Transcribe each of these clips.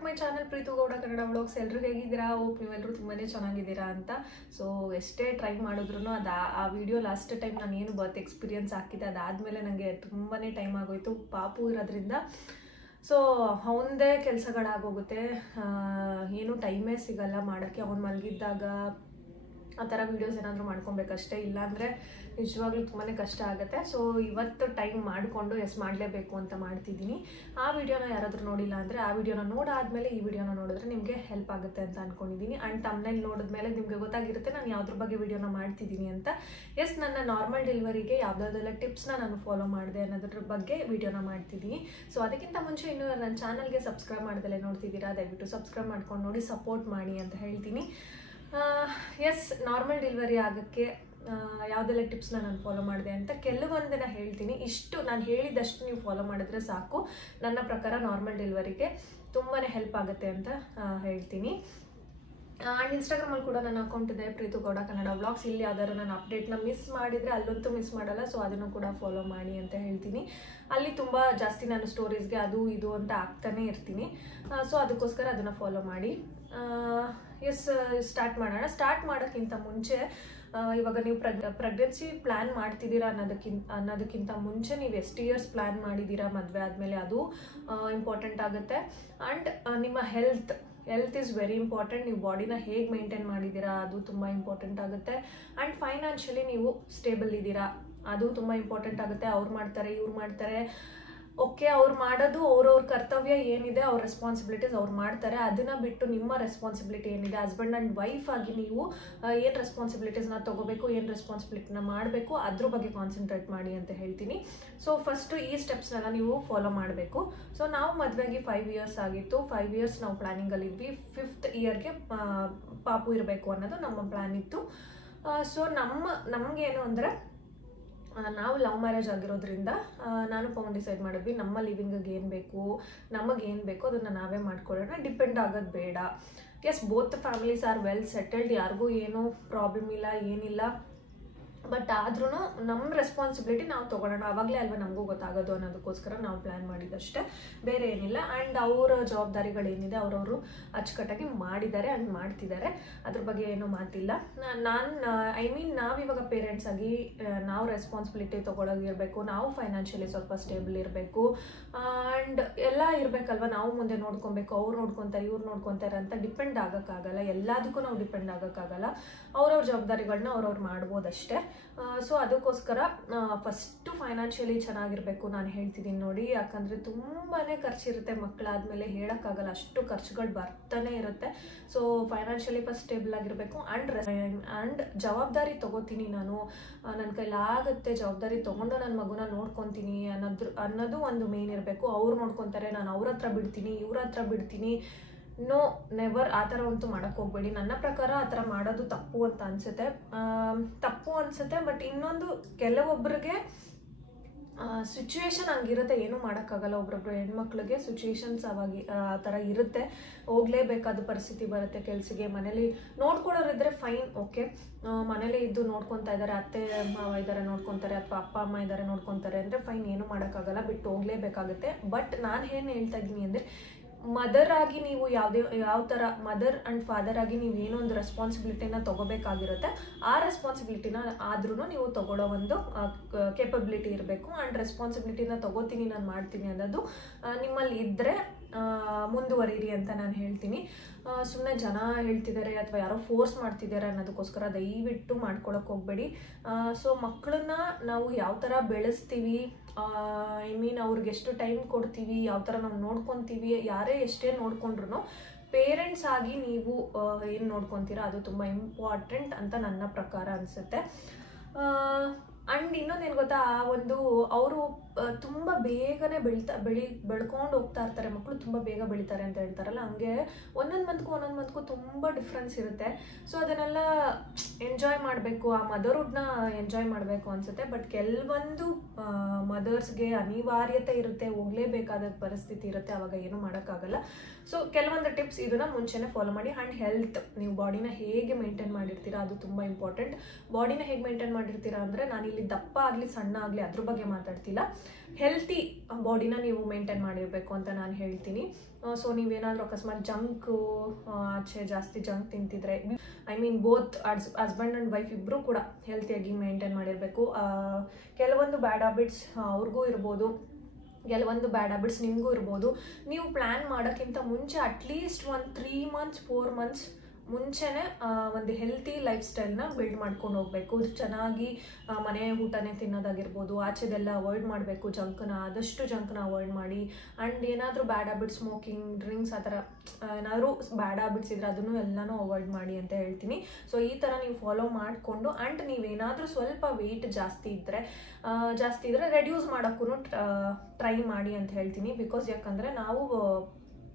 To my channel Preethu Gowda Kannada vlogs. ಎಲ್ಲರೂ ಹೇಗಿದ್ದೀರಾ? Hope ನೀವೆಲ್ಲರೂ ತುಂಬಾ ಚೆನ್ನಾಗಿದ್ದೀರಾ ಅಂತ. ಸೊ ಎಷ್ಟೇ ಟ್ರೈ ಮಾಡಿದ್ರು ಆ ವಿಡಿಯೋ ಲಾಸ್ಟ್ ಟೈಮ್ ನಾನು ಏನು ಬರ್ತ್ ಎಕ್ಸ್ಪೀರಿಯನ್ಸ್ ಹಾಕಿದ್ದೆ ಅದಾದಮೇಲೆ ನನಗೆ ತುಂಬಾ ಟೈಮ್ ಆಗೋಯ್ತು ಪಾಪು ಇರೋದ್ರಿಂದ. ಸೊ ಅವನದೇ ಕೆಲಸಗಳಾಗೋಗುತ್ತೆ, ಏನು ಟೈಮೇ ಸಿಗಲ್ಲ ಮಾಡೋಕ್ಕೆ. ಅವ್ನು ಮಲಗಿದ್ದಾಗ ಆ ಥರ ವೀಡಿಯೋಸ್ ಏನಾದರೂ ಮಾಡ್ಕೊಬೇಕಷ್ಟೇ, ಇಲ್ಲಾಂದರೆ ನಿಜವಾಗ್ಲೂ ತುಂಬಾ ಕಷ್ಟ ಆಗುತ್ತೆ. ಸೊ ಇವತ್ತು ಟೈಮ್ ಮಾಡಿಕೊಂಡು ಮಾಡಲೇಬೇಕು ಅಂತ ಮಾಡ್ತಿದ್ದೀನಿ. ಆ ವಿಡಿಯೋನ ಯಾರಾದರೂ ನೋಡಿಲ್ಲ ಅಂದರೆ ಆ ವಿಡಿಯೋನ ನೋಡಾದ್ಮೇಲೆ ಈ ವಿಡಿಯೋನ ನೋಡಿದ್ರೆ ನಿಮಗೆ ಹೆಲ್ಪ್ ಆಗುತ್ತೆ ಅಂತ ಅಂದ್ಕೊಂಡಿದ್ದೀನಿ. ಆ್ಯಂಡ್ ತಮ್ಮನೇಲಿ ನೋಡಿದ್ಮೇಲೆ ನಿಮಗೆ ಗೊತ್ತಾಗಿರುತ್ತೆ ನಾನು ಯಾವುದ್ರ ಬಗ್ಗೆ ವಿಡಿಯೋನ ಮಾಡ್ತಿದ್ದೀನಿ ಅಂತ. ನನ್ನ ನಾರ್ಮಲ್ ಡೆಲಿವರಿಗೆ ಯಾವುದಾದೆಲ್ಲ ಟಿಪ್ಸ್ನ ನಾನು ಫಾಲೋ ಮಾಡಿದೆ ಅನ್ನೋದ್ರ ಬಗ್ಗೆ ವಿಡಿಯೋನ ಮಾಡ್ತಿದ್ದೀನಿ. ಸೊ ಅದಕ್ಕಿಂತ ಮುಂಚೆ ಇನ್ನೂ ನನ್ನ ಚಾನಲ್ಗೆ ಸಬ್ಸ್ಕ್ರೈಬ್ ಮಾಡ್ದಲ್ಲೇ ನೋಡ್ತಿದ್ದೀರಾ, ದಯವಿಟ್ಟು ಸಬ್ಸ್ಕ್ರೈಬ್ ಮಾಡ್ಕೊಂಡು ನೋಡಿ ಸಪೋರ್ಟ್ ಮಾಡಿ ಅಂತ ಹೇಳ್ತೀನಿ. ನಾರ್ಮಲ್ ಡೆಲಿವರಿ ಆಗೋಕ್ಕೆ ಯಾವುದೆಲ್ಲ ಟಿಪ್ಸ್ನ ನಾನು ಫಾಲೋ ಮಾಡಿದೆ ಅಂತ ಕೆಲವೊಂದನ್ನು ಹೇಳ್ತೀನಿ. ಇಷ್ಟು ನಾನು ಹೇಳಿದಷ್ಟು ನೀವು ಫಾಲೋ ಮಾಡಿದ್ರೆ ಸಾಕು, ನನ್ನ ಪ್ರಕಾರ ನಾರ್ಮಲ್ ಡೆಲಿವರಿಗೆ ತುಂಬಾ ಹೆಲ್ಪ್ ಆಗುತ್ತೆ ಅಂತ ಹೇಳ್ತೀನಿ. ಆ್ಯಂಡ್ ಇನ್ಸ್ಟಾಗ್ರಾಮಲ್ಲಿ ಕೂಡ ನನ್ನ ಅಕೌಂಟ್ ಇದೆ, ಪ್ರೀತು ಗೌಡ ಕನ್ನಡ ವ್ಲಾಗ್ಸ್. ಇಲ್ಲಿ ಯಾವ್ದಾದ್ರು ನಾನು ಅಪ್ಡೇಟ್ನ ಮಿಸ್ ಮಾಡಿದರೆ ಅಲ್ಲಂತೂ ಮಿಸ್ ಮಾಡಲ್ಲ, ಸೊ ಅದನ್ನು ಕೂಡ ಫಾಲೋ ಮಾಡಿ ಅಂತ ಹೇಳ್ತೀನಿ. ಅಲ್ಲಿ ತುಂಬ ಜಾಸ್ತಿ ನಾನು ಸ್ಟೋರೀಸ್ಗೆ ಅದು ಇದು ಅಂತ ಹಾಕ್ತಾನೆ ಇರ್ತೀನಿ. ಸೊ ಅದಕ್ಕೋಸ್ಕರ ಅದನ್ನು ಫಾಲೋ ಮಾಡಿ. ಸ್ಟಾರ್ಟ್ ಮಾಡೋಣ. ಸ್ಟಾರ್ಟ್ ಮಾಡೋಕ್ಕಿಂತ ಮುಂಚೆ ಇವಾಗ ನೀವು ಪ್ರೆಗ್ನೆನ್ಸಿ ಪ್ಲ್ಯಾನ್ ಮಾಡ್ತಿದ್ದೀರಾ ಅನ್ನೋದಕ್ಕಿಂತ ಮುಂಚೆ ನೀವು ಎಷ್ಟು ಇಯರ್ಸ್ ಪ್ಲ್ಯಾನ್ ಮಾಡಿದ್ದೀರಾ ಮದುವೆ ಆದಮೇಲೆ ಅದು ಇಂಪಾರ್ಟೆಂಟ್ ಆಗುತ್ತೆ. ಆ್ಯಂಡ್ ನಿಮ್ಮ ಹೆಲ್ತ್ ಈಸ್ ವೆರಿ ಇಂಪಾರ್ಟೆಂಟ್. ನೀವು ಬಾಡಿನ ಹೇಗೆ ಮೇಂಟೈನ್ ಮಾಡಿದ್ದೀರಾ ಅದು ತುಂಬ ಇಂಪಾರ್ಟೆಂಟ್ ಆಗುತ್ತೆ. ಆ್ಯಂಡ್ ಫೈನಾನ್ಷಿಯಲಿ ನೀವು ಸ್ಟೇಬಲ್ ಇದ್ದೀರಾ ಅದು ತುಂಬ ಇಂಪಾರ್ಟೆಂಟ್ ಆಗುತ್ತೆ. ಅವ್ರು ಮಾಡ್ತಾರೆ ಇವ್ರು ಮಾಡ್ತಾರೆ, ಓಕೆ, ಅವ್ರು ಮಾಡೋದು ಅವ್ರವ್ರ ಕರ್ತವ್ಯ ಏನಿದೆ, ಅವ್ರ ರೆಸ್ಪಾನ್ಸಿಬಿಲಿಟೀಸ್ ಅವ್ರು ಮಾಡ್ತಾರೆ. ಅದನ್ನು ಬಿಟ್ಟು ನಿಮ್ಮ ರೆಸ್ಪಾನ್ಸಿಬಿಲಿಟಿ ಏನಿದೆ, ಹಸ್ಬೆಂಡ್ ಆ್ಯಂಡ್ ವೈಫ್ ಆಗಿ ನೀವು ಏನು ರೆಸ್ಪಾನ್ಸಿಬಿಲಿಟೀಸ್ನ ತೊಗೋಬೇಕು, ಏನು ರೆಸ್ಪಾನ್ಸಿಬಿಲಿಟಿನ ಮಾಡಬೇಕು ಅದ್ರ ಬಗ್ಗೆ ಕಾನ್ಸಂಟ್ರೇಟ್ ಮಾಡಿ ಅಂತ ಹೇಳ್ತೀನಿ. ಸೊ ಫಸ್ಟು ಈ ಸ್ಟೆಪ್ಸ್ನೆಲ್ಲ ನೀವು ಫಾಲೋ ಮಾಡಬೇಕು. ಸೊ ನಾವು ಮದುವೆಗೆ 5 ಇಯರ್ಸ್ ಆಗಿತ್ತು. 5 ಇಯರ್ಸ್ ನಾವು ಪ್ಲ್ಯಾನಿಂಗಲ್ಲಿದ್ವಿ. 5th ಇಯರ್ಗೆ ಪಾಪು ಇರಬೇಕು ಅನ್ನೋದು ನಮ್ಮ ಪ್ಲ್ಯಾನ್ ಇತ್ತು. ಸೊ ನಮಗೇನು ಅಂದರೆ ನಾವು ಲವ್ ಮ್ಯಾರೇಜ್ ಆಗಿರೋದ್ರಿಂದ ನಾನು ಪೌಂಡ್ ಡಿಸೈಡ್ ಮಾಡಿದ್ವಿ ನಮ್ಮ ಲಿವಿಂಗಿಗೆ ಏನು ಬೇಕು, ನಮಗೇನು ಬೇಕು ಅದನ್ನು ನಾವೇ ಮಾಡ್ಕೊಳ್ಳೋಣ, ಡಿಪೆಂಡ್ ಆಗೋದು ಬೇಡ. Both families are well settled, ಯಾರಿಗೂ ಏನೂ ಪ್ರಾಬ್ಲಮ್ ಇಲ್ಲ ಏನಿಲ್ಲ. ಬಟ್ ಆದ್ರೂ ನಮ್ಮ ರೆಸ್ಪಾನ್ಸಿಬಿಲಿಟಿ ನಾವು ತೊಗೊಳ್ಳೋಣ, ಆವಾಗಲೇ ಅಲ್ವಾ ನಮಗೂ ಗೊತ್ತಾಗೋದು ಅನ್ನೋದಕ್ಕೋಸ್ಕರ ನಾವು ಪ್ಲ್ಯಾನ್ ಮಾಡಿದಷ್ಟೇ, ಬೇರೆ ಏನಿಲ್ಲ. ಆ್ಯಂಡ್ ಅವರ ಜವಾಬ್ದಾರಿಗಳೇನಿದೆ ಅವರವರು ಅಚ್ಚುಕಟ್ಟಾಗಿ ಮಾಡಿದ್ದಾರೆ ಆ್ಯಂಡ್ ಮಾಡ್ತಿದ್ದಾರೆ, ಅದ್ರ ಬಗ್ಗೆ ಏನೂ ಮಾತಿಲ್ಲ. ನಾವಿವಾಗ ಪೇರೆಂಟ್ಸ್ ಆಗಿ ನಾವು ರೆಸ್ಪಾನ್ಸಿಬಿಲಿಟಿ ತೊಗೊಳೋಗಿರಬೇಕು, ನಾವು ಫೈನಾನ್ಷಿಯಲಿ ಸ್ವಲ್ಪ ಸ್ಟೇಬಲ್ ಇರಬೇಕು. ಆ್ಯಂಡ್ ಎಲ್ಲ ಇರಬೇಕಲ್ವ, ನಾವು ಮುಂದೆ ನೋಡ್ಕೊಬೇಕು, ಅವ್ರು ನೋಡ್ಕೊತಾರೆ ಇವ್ರು ನೋಡ್ಕೊತಾರೆ ಅಂತ ಡಿಪೆಂಡ್ ಆಗೋಕ್ಕಾಗಲ್ಲ, ಎಲ್ಲದಕ್ಕೂ ನಾವು ಡಿಪೆಂಡ್ ಆಗೋಕ್ಕಾಗಲ್ಲ. ಅವ್ರವ್ರ ಜವಾಬ್ದಾರಿಗಳನ್ನ ಅವ್ರವ್ರು ಮಾಡ್ಬೋದಷ್ಟೇ. ಸೊ ಅದಕ್ಕೋಸ್ಕರ ಫಸ್ಟು ಫೈನಾನ್ಷಿಯಲಿ ಚೆನ್ನಾಗಿರಬೇಕು ನಾನು ಹೇಳ್ತಿದ್ದೀನಿ ನೋಡಿ. ಯಾಕಂದರೆ ತುಂಬಾ ಖರ್ಚಿರುತ್ತೆ ಮಕ್ಕಳಾದಮೇಲೆ, ಹೇಳೋಕ್ಕಾಗಲ್ಲ, ಅಷ್ಟು ಖರ್ಚುಗಳು ಬರ್ತಾನೆ ಇರುತ್ತೆ. ಸೊ ಫೈನಾನ್ಷಿಯಲಿ ಫಸ್ಟ್ ಸ್ಟೇಬಲ್ ಆಗಿರಬೇಕು. ಆ್ಯಂಡ್ ಜವಾಬ್ದಾರಿ ತೊಗೋತೀನಿ ನಾನು, ನನ್ನ ಕೈಲಾಗುತ್ತೆ, ಜವಾಬ್ದಾರಿ ತೊಗೊಂಡು ನನ್ನ ಮಗುನ ನೋಡ್ಕೊತೀನಿ ಅನ್ನೋದು ಒಂದು ಮೇನ್ ಇರಬೇಕು. ಅವ್ರು ನೋಡ್ಕೊತಾರೆ, ನಾನು ಅವ್ರ ಹತ್ರ ಬಿಡ್ತೀನಿ ಇವ್ರ ಹತ್ರ ಬಿಡ್ತೀನಿ, ನೋ, ನೆವರ್. ಆ ಥರ ಅಂತೂ ಮಾಡೋಕ್ಕೆ ಹೋಗ್ಬೇಡಿ. ನನ್ನ ಪ್ರಕಾರ ಆ ಥರ ಮಾಡೋದು ತಪ್ಪು ಅಂತ ಅನಿಸುತ್ತೆ. ಬಟ್ ಇನ್ನೊಂದು, ಕೆಲವೊಬ್ಬರಿಗೆ ಸಿಚುವೇಶನ್ ಹಂಗಿರುತ್ತೆ, ಏನೂ ಮಾಡೋಕ್ಕಾಗಲ್ಲ. ಒಬ್ರೊಬ್ರು ಹೆಣ್ಮಕ್ಳಿಗೆ ಸಿಚುವೇಶನ್ಸ್ ಆ ಥರ ಇರುತ್ತೆ, ಹೋಗಲೇಬೇಕಾದ ಪರಿಸ್ಥಿತಿ ಬರುತ್ತೆ. ಕೆಲಸಕ್ಕೆ ಮನೇಲಿ ನೋಡ್ಕೊಳ್ಳೋರಿದ್ರೆ ಫೈನ್, ಓಕೆ, ಮನೇಲಿ ಇದ್ದು ನೋಡ್ಕೊತಾ ಇದ್ದಾರೆ, ಅತ್ತೆ ಮಾವ ಇದ್ದಾರೆ ನೋಡ್ಕೊತಾರೆ, ಅಥವಾ ಅಪ್ಪ ಅಮ್ಮ ಇದ್ದಾರೆ ನೋಡ್ಕೊತಾರೆ ಅಂದರೆ ಫೈನ್, ಏನೂ ಮಾಡೋಕ್ಕಾಗಲ್ಲ, ಬಿಟ್ಟು ಹೋಗಲೇಬೇಕಾಗುತ್ತೆ. ಬಟ್ ನಾನು ಏನು ಹೇಳ್ತಾ ಇದ್ದೀನಿ ಅಂದರೆ, ಮದರ್ ಆಗಿ ನೀವು ಯಾವ ಥರ ಮದರ್ ಆ್ಯಂಡ್ ಫಾದರ್ ಆಗಿ ನೀವು ಏನೋ ಒಂದು ರೆಸ್ಪಾನ್ಸಿಬಿಲಿಟಿನ ತೊಗೋಬೇಕಾಗಿರುತ್ತೆ, ಆ ರೆಸ್ಪಾನ್ಸಿಬಿಲಿಟಿನ ಆದ್ರೂ ನೀವು ತೊಗೊಳ್ಳೋ ಒಂದು ಕೇಪಬಿಲಿಟಿ ಇರಬೇಕು. ಆ್ಯಂಡ್ ರೆಸ್ಪಾನ್ಸಿಬಿಲಿಟಿನ ತೊಗೋತೀನಿ, ನಾನು ಮಾಡ್ತೀನಿ ಅನ್ನೋದು ನಿಮ್ಮಲ್ಲಿ ಇದ್ದರೆ ಮುಂದುವರಿರಿ ಅಂತ ನಾನು ಹೇಳ್ತೀನಿ. ಸುಮ್ಮನೆ ಜನ ಹೇಳ್ತಿದ್ದಾರೆ ಅಥವಾ ಯಾರೋ ಫೋರ್ಸ್ ಮಾಡ್ತಿದ್ದಾರೆ ಅನ್ನೋದಕ್ಕೋಸ್ಕರ ದಯವಿಟ್ಟು ಮಾಡ್ಕೊಳಕ್ಕೆ ಹೋಗಬೇಡಿ. ಸೊ ಮಕ್ಕಳನ್ನ ನಾವು ಯಾವ ಥರ ಬೆಳೆಸ್ತೀವಿ, ಅವ್ರಿಗೆ ಎಷ್ಟು ಟೈಮ್ ಕೊಡ್ತೀವಿ, ಯಾವ ಥರ ನಾವು ನೋಡ್ಕೊತೀವಿ, ಯಾರೇ ಎಷ್ಟೇ ನೋಡ್ಕೊಂಡ್ರು ಪೇರೆಂಟ್ಸ್ ಆಗಿ ನೀವು ಏನು ನೋಡ್ಕೊತೀರಾ ಅದು ತುಂಬ ಇಂಪಾರ್ಟೆಂಟ್ ಅಂತ ನನ್ನ ಪ್ರಕಾರ ಅನಿಸುತ್ತೆ. ಆ್ಯಂಡ್ ಇನ್ನೊಂದೇನು ಗೊತ್ತಾ, ಅವರು ತುಂಬ ಬೇಗನೆ ಬೆಳ್ಕೊಂಡು ಹೋಗ್ತಾ ಇರ್ತಾರೆ, ಮಕ್ಕಳು ತುಂಬ ಬೇಗ ಬೆಳೀತಾರೆ ಅಂತ ಹೇಳ್ತಾರಲ್ಲ, ಹಂಗೆ ಒಂದೊಂದು ಮಂತ್ಗೂ ತುಂಬ ಡಿಫ್ರೆನ್ಸ್ ಇರುತ್ತೆ. ಸೊ ಅದನ್ನೆಲ್ಲ ಎಂಜಾಯ್ ಮಾಡಬೇಕು, ಆ ಮದರ್ಹುಡ್ನ ಎಂಜಾಯ್ ಮಾಡಬೇಕು ಅನಿಸುತ್ತೆ. ಬಟ್ ಕೆಲವೊಂದು ಮದರ್ಸ್ಗೆ ಅನಿವಾರ್ಯತೆ ಇರುತ್ತೆ, ಹೋಗಲೇಬೇಕಾದ ಪರಿಸ್ಥಿತಿ ಇರುತ್ತೆ, ಆವಾಗ ಏನೂ ಮಾಡೋಕ್ಕಾಗಲ್ಲ. ಸೊ ಕೆಲವೊಂದು ಟಿಪ್ಸ್ ಇದನ್ನು ಮುಂಚೆನೇ ಫಾಲೋ ಮಾಡಿ. ಆ್ಯಂಡ್ ಹೆಲ್ತ್, ನೀವು ಬಾಡಿನ ಹೇಗೆ ಮೇಂಟೈನ್ ಮಾಡಿರ್ತೀರಾ ಅದು ತುಂಬ ಇಂಪಾರ್ಟೆಂಟ್. ಬಾಡಿನ ಹೇಗೆ ಮೇಂಟೈನ್ ಮಾಡಿರ್ತೀರಾ ಅಂದರೆ, ನಾನಿಲ್ಲಿ ದಪ್ಪ ಆಗಲಿ ಸಣ್ಣ ಆಗಲಿ ಅದ್ರ ಬಗ್ಗೆ ಮಾತಾಡ್ತಿಲ್ಲ, ಹೆಲ್ತಿ ಬಾಡಿನ ನೀವು ಮೇಂಟೈನ್ ಮಾಡಿರಬೇಕು ಅಂತ ನಾನು ಹೇಳ್ತೀನಿ. ಸೊ ನೀವೇನಾದರೂ ಅಕಸ್ಮಾತ್ ಜಂಕು ಆಚೆ ಜಾಸ್ತಿ ಜಂಕ್ ತಿಂತಿದ್ರೆ, I mean both husband and wife ಇಬ್ಬರೂ ಕೂಡ ಹೆಲ್ತಿಯಾಗಿ ಮೇಂಟೈನ್ ಮಾಡಿರಬೇಕು. ಕೆಲವೊಂದು ಬ್ಯಾಡ್ ಹ್ಯಾಬಿಟ್ಸ್ ಅವ್ರಿಗೂ ಇರ್ಬೋದು, ಕೆಲವೊಂದು ಬ್ಯಾಡ್ ಹ್ಯಾಬಿಟ್ಸ್ ನಿಮಗೂ ಇರ್ಬೋದು. ನೀವು ಪ್ಲ್ಯಾನ್ ಮಾಡೋಕ್ಕಿಂತ ಮುಂಚೆ ಅಟ್ಲೀಸ್ಟ್ ಒಂದು 3 months 4 months ಮುಂಚೆನೇ ಒಂದು ಹೆಲ್ತಿ ಲೈಫ್ ಸ್ಟೈಲ್ನ ಬಿಲ್ಡ್ ಮಾಡ್ಕೊಂಡು ಹೋಗಬೇಕು. ಚೆನ್ನಾಗಿ ಮನೆ ಊಟನೇ ತಿನ್ನೋದಾಗಿರ್ಬೋದು, ಆಚೆದೆಲ್ಲ ಅವಾಯ್ಡ್ ಮಾಡಬೇಕು. ಆದಷ್ಟು ಜಂಕ್ನ ಅವಾಯ್ಡ್ ಮಾಡಿ. ಆ್ಯಂಡ್ ಏನಾದರೂ ಬ್ಯಾಡ್ ಹ್ಯಾಬಿಟ್ಸ್, ಸ್ಮೋಕಿಂಗ್, ಡ್ರಿಂಕ್ಸ್ ಆ ಥರ ಏನಾದರೂ ಬ್ಯಾಡ್ ಹ್ಯಾಬಿಟ್ಸ್ ಇದ್ದರೆ ಅದನ್ನು ಎಲ್ಲನೂ ಅವಾಯ್ಡ್ ಮಾಡಿ ಅಂತ ಹೇಳ್ತೀನಿ. ಸೊ ಈ ಥರ ನೀವು ಫಾಲೋ ಮಾಡಿಕೊಂಡು, ಆ್ಯಂಡ್ ನೀವೇನಾದರೂ ಸ್ವಲ್ಪ ವೆಯ್ಟ್ ಜಾಸ್ತಿ ಇದ್ದರೆ ರೆಡ್ಯೂಸ್ ಮಾಡೋಕ್ಕೂ ಟ್ರೈ ಮಾಡಿ ಅಂತ ಹೇಳ್ತೀನಿ. ಬಿಕಾಸ್ ಯಾಕಂದರೆ ನಾವು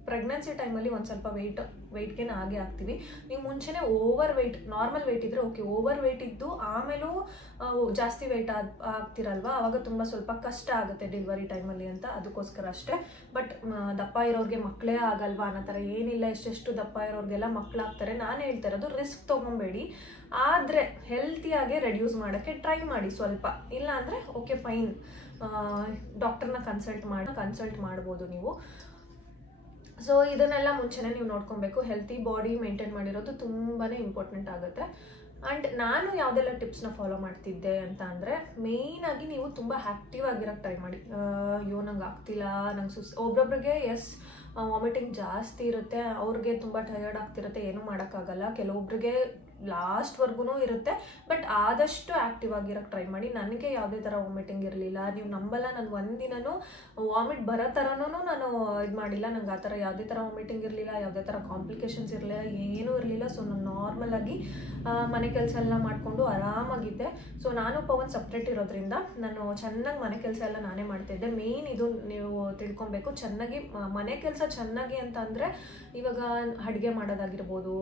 ಪ್ರೆಗ್ನೆನ್ಸಿ ಟೈಮಲ್ಲಿ ಒಂದು ಸ್ವಲ್ಪ ವೆಯ್ಟ್ ಗೇನ್ ಆಗೇ ಆಗ್ತೀವಿ. ನೀವು ಮುಂಚೆನೇ ಓವರ್ ವೆಯ್ಟ್, ನಾರ್ಮಲ್ ವೆಯ್ಟ್ ಇದ್ದರೆ ಓಕೆ, ಓವರ್ ವೆಯ್ಟ್ ಇದ್ದು ಆಮೇಲೂ ಜಾಸ್ತಿ ವೆಯ್ಟ್ ಆಗ್ತಿರಲ್ವ, ಆವಾಗ ತುಂಬ ಸ್ವಲ್ಪ ಕಷ್ಟ ಆಗುತ್ತೆ ಡೆಲಿವರಿ ಟೈಮಲ್ಲಿ ಅಂತ, ಅದಕ್ಕೋಸ್ಕರ ಅಷ್ಟೇ. ಬಟ್ ದಪ್ಪ ಇರೋರಿಗೆ ಮಕ್ಕಳೇ ಆಗಲ್ವಾ ಅನ್ನೋ ಥರ ಏನಿಲ್ಲ. ಎಷ್ಟೆಷ್ಟು ದಪ್ಪ ಇರೋರಿಗೆಲ್ಲ ಮಕ್ಕಳಾಗ್ತಾರೆ. ನಾನು ಹೇಳ್ತಾ ಇರೋದು ರಿಸ್ಕ್ ತೊಗೊಬೇಡಿ, ಆದರೆ ಹೆಲ್ತಿಯಾಗೆ ರೆಡ್ಯೂಸ್ ಮಾಡೋಕ್ಕೆ ಟ್ರೈ ಮಾಡಿ ಸ್ವಲ್ಪ. ಇಲ್ಲ ಅಂದರೆ ಓಕೆ ಫೈನ್, ಡಾಕ್ಟರ್ನ ಕನ್ಸಲ್ಟ್ ಮಾಡ್ಬೋದು ನೀವು. ಸೊ ಇದನ್ನೆಲ್ಲ ಮುಂಚೆನೇ ನೀವು ನೋಡ್ಕೊಬೇಕು. ಹೆಲ್ತಿ ಬಾಡಿ ಮೇಂಟೈನ್ ಮಾಡಿರೋದು ತುಂಬಾ ಇಂಪಾರ್ಟೆಂಟ್ ಆಗುತ್ತೆ. ಆ್ಯಂಡ್ ನಾನು ಯಾವುದೆಲ್ಲ ಟಿಪ್ಸ್ನ ಫಾಲೋ ಮಾಡ್ತಿದ್ದೆ ಅಂತ ಅಂದರೆ, ಮೇಯ್ನಾಗಿ ನೀವು ತುಂಬ ಆ್ಯಕ್ಟಿವ್ ಆಗಿರೋಕ್ಕೆ ಟ್ರೈ ಮಾಡಿ. ಅಯ್ಯೋ ನಂಗೆ ಆಗ್ತಿಲ್ಲ, ನಂಗೆ ಒಬ್ರೊಬ್ರಿಗೆ ವಾಮಿಟಿಂಗ್ ಜಾಸ್ತಿ ಇರುತ್ತೆ, ಅವ್ರಿಗೆ ತುಂಬ ಟಯರ್ಡ್ ಆಗ್ತಿರುತ್ತೆ, ಏನೂ ಮಾಡೋಕ್ಕಾಗಲ್ಲ. ಕೆಲವೊಬ್ರಿಗೆ ಲಾಸ್ಟ್ವರೆಗೂ ಇರುತ್ತೆ. ಬಟ್ ಆದಷ್ಟು ಆ್ಯಕ್ಟಿವ್ ಆಗಿರೋಕ್ಕೆ ಟ್ರೈ ಮಾಡಿ. ನನಗೆ ಯಾವುದೇ ಥರ ವಾಮಿಟಿಂಗ್ ಇರಲಿಲ್ಲ, ನೀವು ನಂಬಲ್ಲ. ನಾನು ಒಂದಿನೂ ವಾಮಿಟ್ ಬರೋ ಥರನೂ ನಾನು ಇದು ಮಾಡಿಲ್ಲ. ನಂಗೆ ಆ ಥರ ಯಾವುದೇ ಥರ ವಾಮಿಟಿಂಗ್ ಇರಲಿಲ್ಲ, ಯಾವುದೇ ಥರ ಕಾಂಪ್ಲಿಕೇಶನ್ಸ್ ಇರಲಿಲ್ಲ, ಏನೂ ಇರಲಿಲ್ಲ. ಸೊ ನಾನು ನಾರ್ಮಲಾಗಿ ಮನೆ ಕೆಲಸ ಎಲ್ಲ ಮಾಡಿಕೊಂಡು ಆರಾಮಾಗಿದ್ದೆ. ಸೊ ನಾನು ಪವನ್ ಸಪ್ರೇಟ್ ಇರೋದ್ರಿಂದ ನಾನು ಚೆನ್ನಾಗಿ ಮನೆ ಕೆಲಸ ಎಲ್ಲ ನಾನೇ ಮಾಡ್ತಾಯಿದ್ದೆ. ಮೇಯ್ನ್ ಇದು ನೀವು ತಿಳ್ಕೊಬೇಕು, ಚೆನ್ನಾಗಿ ಮನೆ ಕೆಲಸ ಚೆನ್ನಾಗಿ ಅಂತ ಅಂದರೆ ಇವಾಗ ಅಡುಗೆ ಮಾಡೋದಾಗಿರ್ಬೋದು,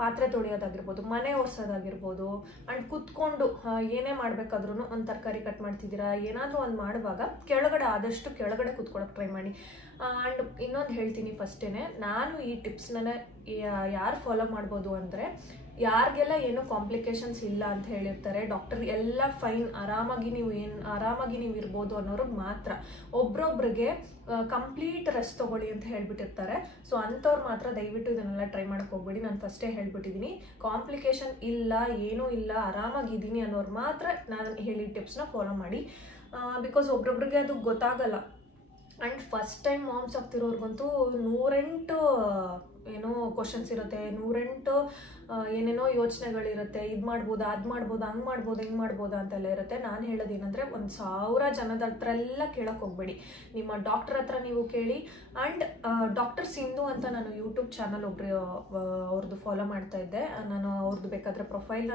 ಪಾತ್ರೆ ತೊಳೆಯೋದಾಗಿರ್ಬೋದು, ಮನೆ ಒರೆಸೋದಾಗಿರ್ಬೋದು, ಆ್ಯಂಡ್ ಕುತ್ಕೊಂಡು ಏನೇ ಮಾಡಬೇಕಾದ್ರೂ ಒಂದು ತರಕಾರಿ ಕಟ್ ಮಾಡ್ತಿದ್ದೀರಾ, ಏನಾದರೂ ಒಂದು ಮಾಡುವಾಗ ಆದಷ್ಟು ಕೆಳಗಡೆ ಕುತ್ಕೊಳ್ಳೋಕೆ ಟ್ರೈ ಮಾಡಿ. ಆ್ಯಂಡ್ ಇನ್ನೊಂದು ಹೇಳ್ತೀನಿ ಫಸ್ಟೇ, ನಾನು ಈ ಟಿಪ್ಸ್ನ ಯಾರು ಫಾಲೋ ಮಾಡ್ಬೋದು ಅಂದರೆ, ಯಾರಿಗೆಲ್ಲ ಏನೋ ಕಾಂಪ್ಲಿಕೇಶನ್ಸ್ ಇಲ್ಲ ಅಂತ ಹೇಳಿರ್ತಾರೆ, ಡಾಕ್ಟರ್ ಎಲ್ಲ ಫೈನ್, ಆರಾಮಾಗಿ ನೀವು ಇರ್ಬೋದು ಅನ್ನೋರಿಗೆ ಮಾತ್ರ. ಒಬ್ರೊಬ್ರಿಗೆ ಕಂಪ್ಲೀಟ್ ರೆಸ್ಟ್ ತೊಗೊಳ್ಳಿ ಅಂತ ಹೇಳ್ಬಿಟ್ಟಿರ್ತಾರೆ. ಸೊ ಅಂಥವ್ರು ಮಾತ್ರ ದಯವಿಟ್ಟು ಇದನ್ನೆಲ್ಲ ಟ್ರೈ ಮಾಡೋಕ್ಕೆ ಹೋಗ್ಬೇಡಿ. ನಾನು ಫಸ್ಟೇ ಹೇಳ್ಬಿಟ್ಟಿದ್ದೀನಿ, ಕಾಂಪ್ಲಿಕೇಶನ್ ಇಲ್ಲ, ಏನೂ ಇಲ್ಲ, ಆರಾಮಾಗಿದ್ದೀನಿ ಅನ್ನೋರು ಮಾತ್ರ ನಾನು ಹೇಳಿದ ಟಿಪ್ಸ್ನ ಫಾಲೋ ಮಾಡಿ. ಬಿಕಾಸ್ ಒಬ್ರೊಬ್ರಿಗೆ ಅದು ಗೊತ್ತಾಗಲ್ಲ. ಆ್ಯಂಡ್ ಫಸ್ಟ್ ಟೈಮ್ ಮಾಮ್ಸ್ ಆಗ್ತಿರೋರ್ಗಂತೂ 108 ಏನೋ ಕ್ವಶನ್ಸ್ ಇರುತ್ತೆ, 108 ಏನೇನೋ ಯೋಚನೆಗಳಿರುತ್ತೆ. ಇದು ಮಾಡ್ಬೋದಾ, ಅದು ಮಾಡ್ಬೋದಾ, ಹಂಗೆ ಮಾಡ್ಬೋದಾ, ಹಿಂಗೆ ಮಾಡ್ಬೋದಾ ಅಂತೆಲ್ಲ ಇರುತ್ತೆ. ನಾನು ಹೇಳೋದೇನೆಂದರೆ, 1000 ಜನದ ಹತ್ರ ಎಲ್ಲ ಕೇಳೋಕೆ ಹೋಗ್ಬೇಡಿ, ನಿಮ್ಮ ಡಾಕ್ಟರ್ ಹತ್ರ ನೀವು ಕೇಳಿ. ಆ್ಯಂಡ್ ಡಾಕ್ಟರ್ ಸಿಂಧು ಅಂತ ನಾನು ಯೂಟ್ಯೂಬ್ ಚಾನಲ್ ಅವ್ರದ್ದು ಫಾಲೋ ಮಾಡ್ತಾ ಇದ್ದೆ. ನಾನು ಅವ್ರದ್ದು ಬೇಕಾದರೆ ಪ್ರೊಫೈಲ್ನ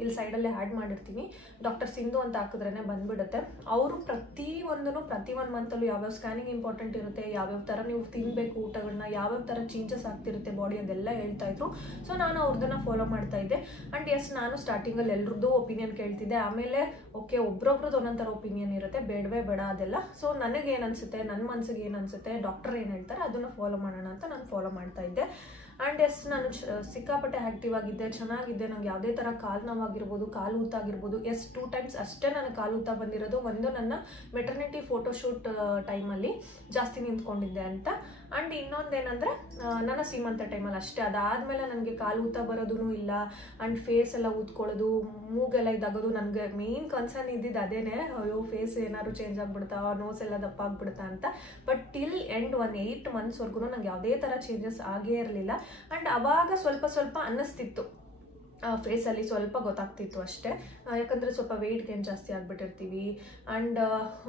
ಇಲ್ಲಿ ಸೈಡಲ್ಲೇ ಆ್ಯಡ್ ಮಾಡಿರ್ತೀನಿ. ಡಾಕ್ಟರ್ ಸಿಂಧು ಅಂತ ಹಾಕಿದ್ರೇ ಬಂದುಬಿಡುತ್ತೆ. ಅವರು ಪ್ರತಿ 1 ಮಂತಲ್ಲೂ ಯಾವ್ಯಾವ ಸ್ಕ್ಯಾನಿಂಗ್ ಇಂಪಾರ್ಟೆಂಟ್ ಇರುತ್ತೆ, ಯಾವ್ಯಾವ ಥರ ನೀವು ತಿನ್ನಬೇಕು ಊಟಗಳನ್ನ, ಯಾವ್ಯಾವ ಥರ ಚೇಂಜಸ್ ಆಗ್ತಿರುತ್ತೆ ಬಾಡಿ, ಅದೆಲ್ಲ ಹೇಳ್ತಾ ಇದ್ರು. ಸೊ ನಾನು ಅವ್ರದ್ದನ್ನ ಫಾಲೋ ಮಾಡ್ತಾ ಇದ್ದೆ. ಆ್ಯಂಡ್ ಎಸ್, ನಾನು ಸ್ಟಾರ್ಟಿಂಗಲ್ಲಿ ಎಲ್ರದ್ದು ಒಪಿನಿಯನ್ ಕೇಳ್ತಿದ್ದೆ. ಆಮೇಲೆ ಓಕೆ, ಒಬ್ರೊಬ್ರದ್ದು ಒಂದೊಂಥರ ಒಪಿನಿಯನ್ ಇರುತ್ತೆ, ಬೇಡವೇ ಬೇಡ ಅದೆಲ್ಲ. ಸೊ ನನಗೇನು ಅನಿಸುತ್ತೆ, ನನ್ನ ಮನಸ್ಸಿಗೆ ಏನು ಅನಿಸುತ್ತೆ, ಡಾಕ್ಟರ್ ಏನು ಹೇಳ್ತಾರೆ ಅದನ್ನು ಫಾಲೋ ಮಾಡೋಣ ಅಂತ ನಾನು ಫಾಲೋ ಮಾಡ್ತಾ ಇದ್ದೆ. ಆ್ಯಂಡ್ ಎಸ್, ನಾನು ಸಿಕ್ಕಾಪಟ್ಟೆ ಆ್ಯಕ್ಟಿವ್ ಆಗಿದ್ದೆ, ಚೆನ್ನಾಗಿದ್ದೆ. ನಂಗೆ ಯಾವುದೇ ಥರ ಕಾಲು ನೋವಾಗಿರ್ಬೋದು, ಕಾಲು ಊತ ಆಗಿರ್ಬೋದು. ಎಸ್, 2 times ಅಷ್ಟೇ ನನಗೆ ಕಾಲು ಊತ ಬಂದಿರೋದು. ಒಂದು ನನ್ನ ಮೆಟರ್ನಿಟಿ ಫೋಟೋಶೂಟ್ ಟೈಮಲ್ಲಿ ಜಾಸ್ತಿ ನಿಂತ್ಕೊಂಡಿದ್ದೆ ಅಂತ. ಆ್ಯಂಡ್ ಇನ್ನೊಂದೇನೆಂದರೆ, ನನ್ನ ಸೀಮಂತ ಟೈಮಲ್ಲಿ ಅಷ್ಟೇ. ಅದಾದಮೇಲೆ ನನಗೆ ಕಾಲು ಊತ ಬರೋದೂ ಇಲ್ಲ. ಆ್ಯಂಡ್ ಫೇಸ್ ಎಲ್ಲ ಊದ್ಕೊಳ್ಳೋದು, ಮೂಗೆಲ್ಲ ಇದಾಗೋದು. ನನಗೆ ಮೇನ್ ಕನ್ಸರ್ನ್ ಇದ್ದಿದ್ದು ಅದೇನೆ, ಅಯ್ಯೋ ಫೇಸ್ ಏನಾದ್ರು ಚೇಂಜ್ ಆಗಿಬಿಡ್ತಾ, ನೋಸ್ ಎಲ್ಲ ದಪ್ಪ ಆಗಿಬಿಡ್ತಾ ಅಂತ. ಬಟ್ ಟಿಲ್ ಎಂಡ್ 8 monthsವರೆಗೂ ನಂಗೆ ಯಾವುದೇ ಥರ ಚೇಂಜಸ್ ಆಗೇ ಇರಲಿಲ್ಲ. ಆ್ಯಂಡ್ ಅವಾಗ ಸ್ವಲ್ಪ ಅನ್ನಿಸ್ತಿತ್ತು, ಫೇಸಲ್ಲಿ ಸ್ವಲ್ಪ ಗೊತ್ತಾಗ್ತಿತ್ತು ಅಷ್ಟೇ. ಯಾಕಂದರೆ ಸ್ವಲ್ಪ ವೆಯ್ಟ್ ಗೇನ್ ಜಾಸ್ತಿ ಆಗಿಬಿಟ್ಟಿರ್ತೀವಿ. ಆ್ಯಂಡ್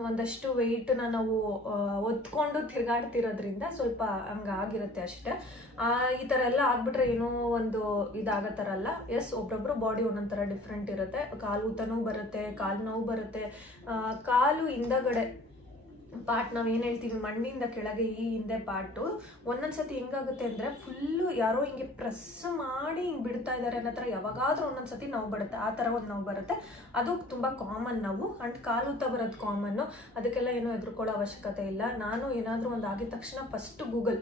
ಒಂದಷ್ಟು ವೆಯ್ಟನ್ನ ನಾವು ಒತ್ಕೊಂಡು ತಿರುಗಾಡ್ತಿರೋದ್ರಿಂದ ಸ್ವಲ್ಪ ಹಂಗಾಗಿರುತ್ತೆ ಅಷ್ಟೇ. ಈ ಥರ ಎಲ್ಲ ಆಗ್ಬಿಟ್ರೆ ಏನೋ ಒಂದು ಇದಾಗೋ ಥರ ಅಲ್ಲ. ಎಸ್, ಒಬ್ರೊಬ್ರು ಬಾಡಿ ಒಂದೊಂದು ಥರ ಡಿಫ್ರೆಂಟ್ ಇರುತ್ತೆ. ಕಾಲು ಊತನೂ ಬರುತ್ತೆ, ಕಾಲು ನೋವು ಬರುತ್ತೆ. ಕಾಲು ಹಿಂದಗಡೆ ಪಾರ್ಟ್ ನಾವು ಏನು ಹೇಳ್ತೀವಿ ಮಣ್ಣಿಂದ ಕೆಳಗೆ ಈ ಹಿಂದೆ ಪಾರ್ಟು ಒಂದೊಂದ್ಸತಿ ಹೆಂಗಾಗುತ್ತೆ ಅಂದರೆ ಫುಲ್ಲು ಯಾರೋ ಹಿಂಗೆ ಪ್ರೆಸ್ ಮಾಡಿ ಹಿಂಗೆ ಬಿಡ್ತಾ ಇದ್ದಾರೆ ಅನ್ನೋ ಥರ ಯಾವಾಗಾದ್ರೂ ಒಂದೊಂದ್ಸತಿ ನೋವು ಬರುತ್ತೆ, ಆ ಥರ ಒಂದು ನೋವು ಬರುತ್ತೆ. ಅದು ತುಂಬ ಕಾಮನ್ ನೋವು. ಆ್ಯಂಡ್ ಕಾಲುತ್ತ ಬರೋದು ಕಾಮನ್ನು, ಅದಕ್ಕೆಲ್ಲ ಏನೂ ಹೆದರ್ಕೊಳ್ಳೋ ಅವಶ್ಯಕತೆ ಇಲ್ಲ. ನಾನು ಏನಾದರೂ ಒಂದು ಆಗಿದ ತಕ್ಷಣ ಫಸ್ಟ್ ಗೂಗಲ್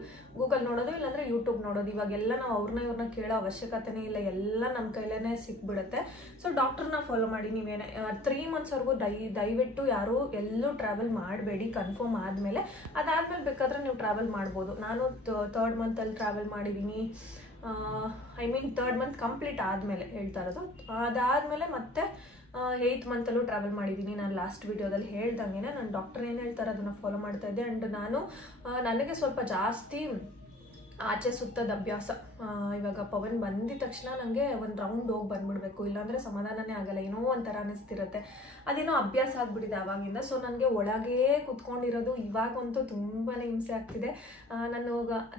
ನೋಡೋದು, ಇಲ್ಲಾಂದರೆ ಯೂಟ್ಯೂಬ್ ನೋಡೋದು. ಇವಾಗೆಲ್ಲ ನಾವು ಇವ್ರನ್ನ ಕೇಳೋ ಅವಶ್ಯಕತೆನೇ ಇಲ್ಲ, ಎಲ್ಲ ನಮ್ಮ ಕೈಲೇ ಸಿಕ್ಬಿಡುತ್ತೆ. ಸೊ ಡಾಕ್ಟರ್ನ ಫಾಲೋ ಮಾಡಿ. ನೀವೇನೇ 3 ಮಂತ್ಸ್ವರೆಗೂ ದಯವಿಟ್ಟು ಯಾರೂ ಎಲ್ಲೂ ಟ್ರಾವೆಲ್ ಮಾಡಬೇಡಿ ಕನ್ಫರ್ಮ್ ಆದಮೇಲೆ. ಅದಾದಮೇಲೆ ಬೇಕಾದ್ರೆ ನೀವು ಟ್ರಾವೆಲ್ ಮಾಡ್ಬೋದು. ನಾನು 3rd ಮಂತಲ್ಲಿ ಟ್ರಾವೆಲ್ ಮಾಡಿದ್ದೀನಿ. I mean 3rd month complete ಆದಮೇಲೆ ಹೇಳ್ತಾ ಇರೋದು. ಅದಾದಮೇಲೆ ಮತ್ತೆ 8th ಮಂತಲ್ಲೂ ಟ್ರಾವೆಲ್ ಮಾಡಿದ್ದೀನಿ. ನಾನು ಲಾಸ್ಟ್ ವಿಡಿಯೋದಲ್ಲಿ ಹೇಳ್ದಂಗೆ ನನ್ನ ಡಾಕ್ಟರ್ ಏನು ಹೇಳ್ತಾರೆ ಅದನ್ನು ಫಾಲೋ ಮಾಡ್ತಾ ಇದ್ದೆ. ಆ್ಯಂಡ್ ನನಗೆ ಸ್ವಲ್ಪ ಜಾಸ್ತಿ ಆಚೆ ಸುತ್ತದ ಅಭ್ಯಾಸ. ಇವಾಗ ಪವನ್ ಬಂದಿದ ತಕ್ಷಣ ನನಗೆ ಒಂದು ರೌಂಡ್ ಹೋಗಿ ಬಂದ್ಬಿಡ್ಬೇಕು, ಇಲ್ಲಾಂದರೆ ಸಮಾಧಾನನೇ ಆಗಲ್ಲ, ಏನೋ ಒಂಥರ ಅನ್ನಿಸ್ತಿರುತ್ತೆ. ಅದೇನೋ ಅಭ್ಯಾಸ ಆಗ್ಬಿಟ್ಟಿದೆ ಆವಾಗಿಂದ. ಸೊ ನನಗೆ ಒಳಗೇ ಕುತ್ಕೊಂಡಿರೋದು ಇವಾಗಂತೂ ತುಂಬಾ ಹಿಂಸೆ ಆಗ್ತಿದೆ.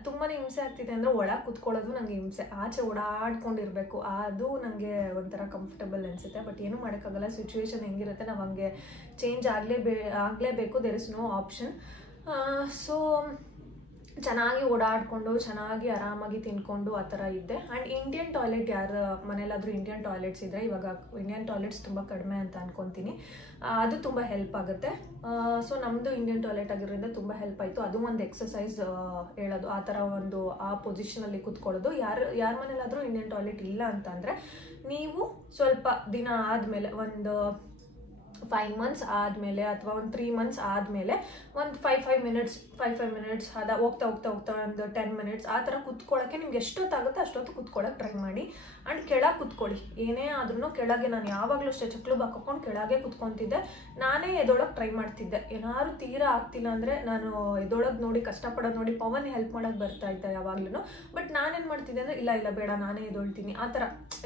ತುಂಬಾ ಹಿಂಸೆ ಆಗ್ತಿದೆ ಅಂದರೆ ಒಳಗೆ ಕುತ್ಕೊಳ್ಳೋದು ನನಗೆ ಹಿಂಸೆ. ಆಚೆ ಓಡಾಡ್ಕೊಂಡಿರ್ಬೇಕು, ಅದು ನನಗೆ ಒಂಥರ ಕಂಫರ್ಟಬಲ್ ಅನಿಸುತ್ತೆ. ಬಟ್ ಏನೂ ಮಾಡೋಕ್ಕಾಗಲ್ಲ, ಸಿಚುವೇಶನ್ ಹೆಂಗಿರುತ್ತೆ ನಾವು ಹಂಗೆ ಚೇಂಜ್ ಆಗಲೇಬೇಕು. There is no option. So ಚೆನ್ನಾಗಿ ಓಡಾಡಿಕೊಂಡು ಚೆನ್ನಾಗಿ ಆರಾಮಾಗಿ ತಿನ್ಕೊಂಡು ಆ ಥರ ಇದ್ದೆ. ಆ್ಯಂಡ್ ಇಂಡಿಯನ್ ಟಾಯ್ಲೆಟ್ ಯಾರು ಮನೇಲಾದರೂ ಇಂಡಿಯನ್ ಟಾಯ್ಲೆಟ್ಸ್ ಇದ್ದರೆ, ಇವಾಗ ಇಂಡಿಯನ್ ಟಾಯ್ಲೆಟ್ಸ್ ತುಂಬ ಕಡಿಮೆ ಅಂತ ಅನ್ಕೊತೀನಿ, ಅದು ತುಂಬ ಹೆಲ್ಪ್ ಆಗುತ್ತೆ. ಸೊ ನಮ್ಮದು ಇಂಡಿಯನ್ ಟಾಯ್ಲೆಟ್ ಆಗಿರೋದ್ರಿಂದ ತುಂಬ ಹೆಲ್ಪ್ ಆಯಿತು. ಅದು ಒಂದು ಎಕ್ಸಸೈಸ್ ಹೇಳೋದು, ಆ ಥರ ಒಂದು ಆ ಪೊಸಿಷನಲ್ಲಿ ಕೂತ್ಕೊಳ್ಳೋದು. ಯಾರ ಮನೇಲಾದರೂ ಇಂಡಿಯನ್ ಟಾಯ್ಲೆಟ್ ಇಲ್ಲ ಅಂತಂದರೆ ನೀವು ಸ್ವಲ್ಪ ದಿನ ಆದಮೇಲೆ ಒಂದು 5 ಮಂತ್ಸ್ ಆದಮೇಲೆ ಅಥವಾ ಒಂದು 3 ಮಂತ್ಸ್ ಆದಮೇಲೆ ಒಂದು 5 ಮಿನಿಟ್ಸ್ ಅದ ಹೋಗ್ತಾ ಒಂದು 10 ಮಿನಿಟ್ಸ್ ಆ ಥರ ಕುತ್ಕೊಳ್ಳೋಕ್ಕೆ ನಿಮ್ಗೆ ಎಷ್ಟೊತ್ತಾಗುತ್ತೆ ಅಷ್ಟೊತ್ತು ಕುತ್ಕೊಳ್ಳೋಕೆ ಟ್ರೈ ಮಾಡಿ. ಆ್ಯಂಡ್ ಕೆಳಗೆ ಕುತ್ಕೊಳ್ಳಿ. ಏನೇ ಆದ್ರೂ ಕೆಳಗೆ, ನಾನು ಯಾವಾಗಲೂ ಅಷ್ಟೇ ಚಕ್ಲು ಹಾಕೊಂಡು ಕೆಳಗೆ ಕುತ್ಕೊತಿದ್ದೆ. ನಾನೇ ಎದೊಳಗೆ ಟ್ರೈ ಮಾಡ್ತಿದ್ದೆ. ಏನಾದ್ರು ತೀರಾ ಆಗ್ತಿಲ್ಲ ಅಂದರೆ ನಾನು ಎದೊಳಗೆ ನೋಡಿ ಕಷ್ಟಪಡೋದು ನೋಡಿ ಪವನ್ ಹೆಲ್ಪ್ ಮಾಡೋಕ್ಕೆ ಬರ್ತಾ ಇದ್ದೆ ಯಾವಾಗ್ಲೂ. ಬಟ್ ನಾನೇನು ಮಾಡ್ತಿದ್ದೆ ಅಂದರೆ ಇಲ್ಲ ಬೇಡ ನಾನೇ ಎದೊಳ್ತೀನಿ, ಆ ಥರ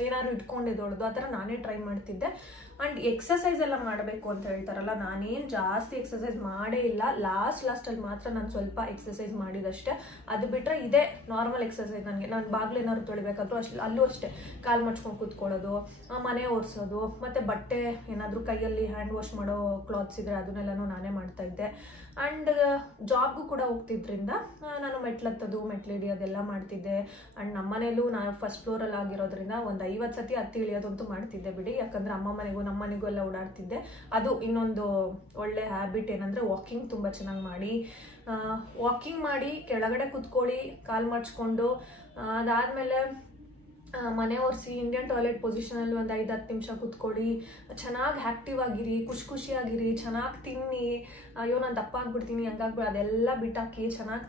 ಏನಾದ್ರು ಇಟ್ಕೊಂಡು ಎದೊಳೋದು, ಆ ಥರ ನಾನೇ ಟ್ರೈ ಮಾಡ್ತಿದ್ದೆ. ಆ್ಯಂಡ್ ಎಕ್ಸಸೈಸ್ ಎಲ್ಲ ಮಾಡಬೇಕು ಅಂತ ಹೇಳ್ತಾರಲ್ಲ, ನಾನೇನು ಜಾಸ್ತಿ ಎಕ್ಸಸೈಸ್ ಮಾಡೇ ಇಲ್ಲ. ಲಾಸ್ಟಲ್ಲಿ ಮಾತ್ರ ನಾನು ಸ್ವಲ್ಪ ಎಕ್ಸಸೈಸ್ ಮಾಡಿದಷ್ಟೇ. ಅದು ಬಿಟ್ಟರೆ ಇದೇ ನಾರ್ಮಲ್ ಎಕ್ಸಸೈಸ್. ನಾನು ಬಾಗಿಲು ಏನಾದ್ರು ತೊಳಿಬೇಕಾದ್ರೂ ಅಲ್ಲೂ ಅಷ್ಟೇ ಕಾಲು ಮಚ್ಕೊಂಡು ಕೂತ್ಕೊಳ್ಳೋದು, ಮನೆ ಒರೆಸೋದು, ಮತ್ತು ಬಟ್ಟೆ ಏನಾದರೂ ಕೈಯಲ್ಲಿ ಹ್ಯಾಂಡ್ ವಾಶ್ ಮಾಡೋ ಕ್ಲಾತ್ಸ್ ಇದ್ದರೆ ಅದನ್ನೆಲ್ಲನೂ ನಾನೇ ಮಾಡ್ತಾಯಿದ್ದೆ. ಆ್ಯಂಡ್ ಜಾಬ್ಗೂ ಕೂಡ ಹೋಗ್ತಿದ್ರಿಂದ ನಾನು ಮೆಟ್ಲತ್ತದು ಮೆಟ್ಲಿಡಿಯೋದೆಲ್ಲ ಮಾಡ್ತಿದ್ದೆ. ಆ್ಯಂಡ್ ನಮ್ಮ ಮನೇಲೂ ನಾನು ಫಸ್ಟ್ ಫ್ಲೋರಲ್ಲಿ ಆಗಿರೋದ್ರಿಂದ ಒಂದು 50 ಸತಿ ಹತ್ತಿ ಇಳಿಯೋದಂತೂ ಮಾಡ್ತಿದ್ದೆ ಬಿಡಿ. ಯಾಕಂದರೆ ಅಮ್ಮ ಮನೆಗೂ ನಮ್ಮ ಮನೆಗೂ ಎಲ್ಲ ಓಡಾಡ್ತಿದ್ದೆ. ಅದು ಇನ್ನೊಂದು ಒಳ್ಳೆ ಹ್ಯಾಬಿಟ್ ಏನಂದರೆ ವಾಕಿಂಗ್ ತುಂಬ ಚೆನ್ನಾಗಿ ಮಾಡಿ. ವಾಕಿಂಗ್ ಮಾಡಿ ಕೆಳಗಡೆ ಕುತ್ಕೊಳ್ಳಿ ಕಾಲು ಮಡ್ಚ್ಕೊಂಡು. ಅದಾದಮೇಲೆ ಮನೆ ಒರೆಸಿ ಇಂಡಿಯನ್ ಟಾಯ್ಲೆಟ್ ಪೊಸಿಷನಲ್ಲಿ ಒಂದು 5-10 ನಿಮಿಷ ಕುತ್ಕೊಳ್ಳಿ. ಚೆನ್ನಾಗಿ ಆ್ಯಕ್ಟಿವ್ ಆಗಿರಿ, ಖುಷಿಯಾಗಿರಿ, ಚೆನ್ನಾಗಿ ತಿನ್ನಿ. ಅಯ್ಯೋ ನಾನು ದಪ್ಪ ಆಗ್ಬಿಡ್ತೀನಿ ಹಂಗಾಗ್ಬಿಟ್ಟು ಅದೆಲ್ಲ ಬಿಟ್ಟಾಕಿ ಚೆನ್ನಾಗಿ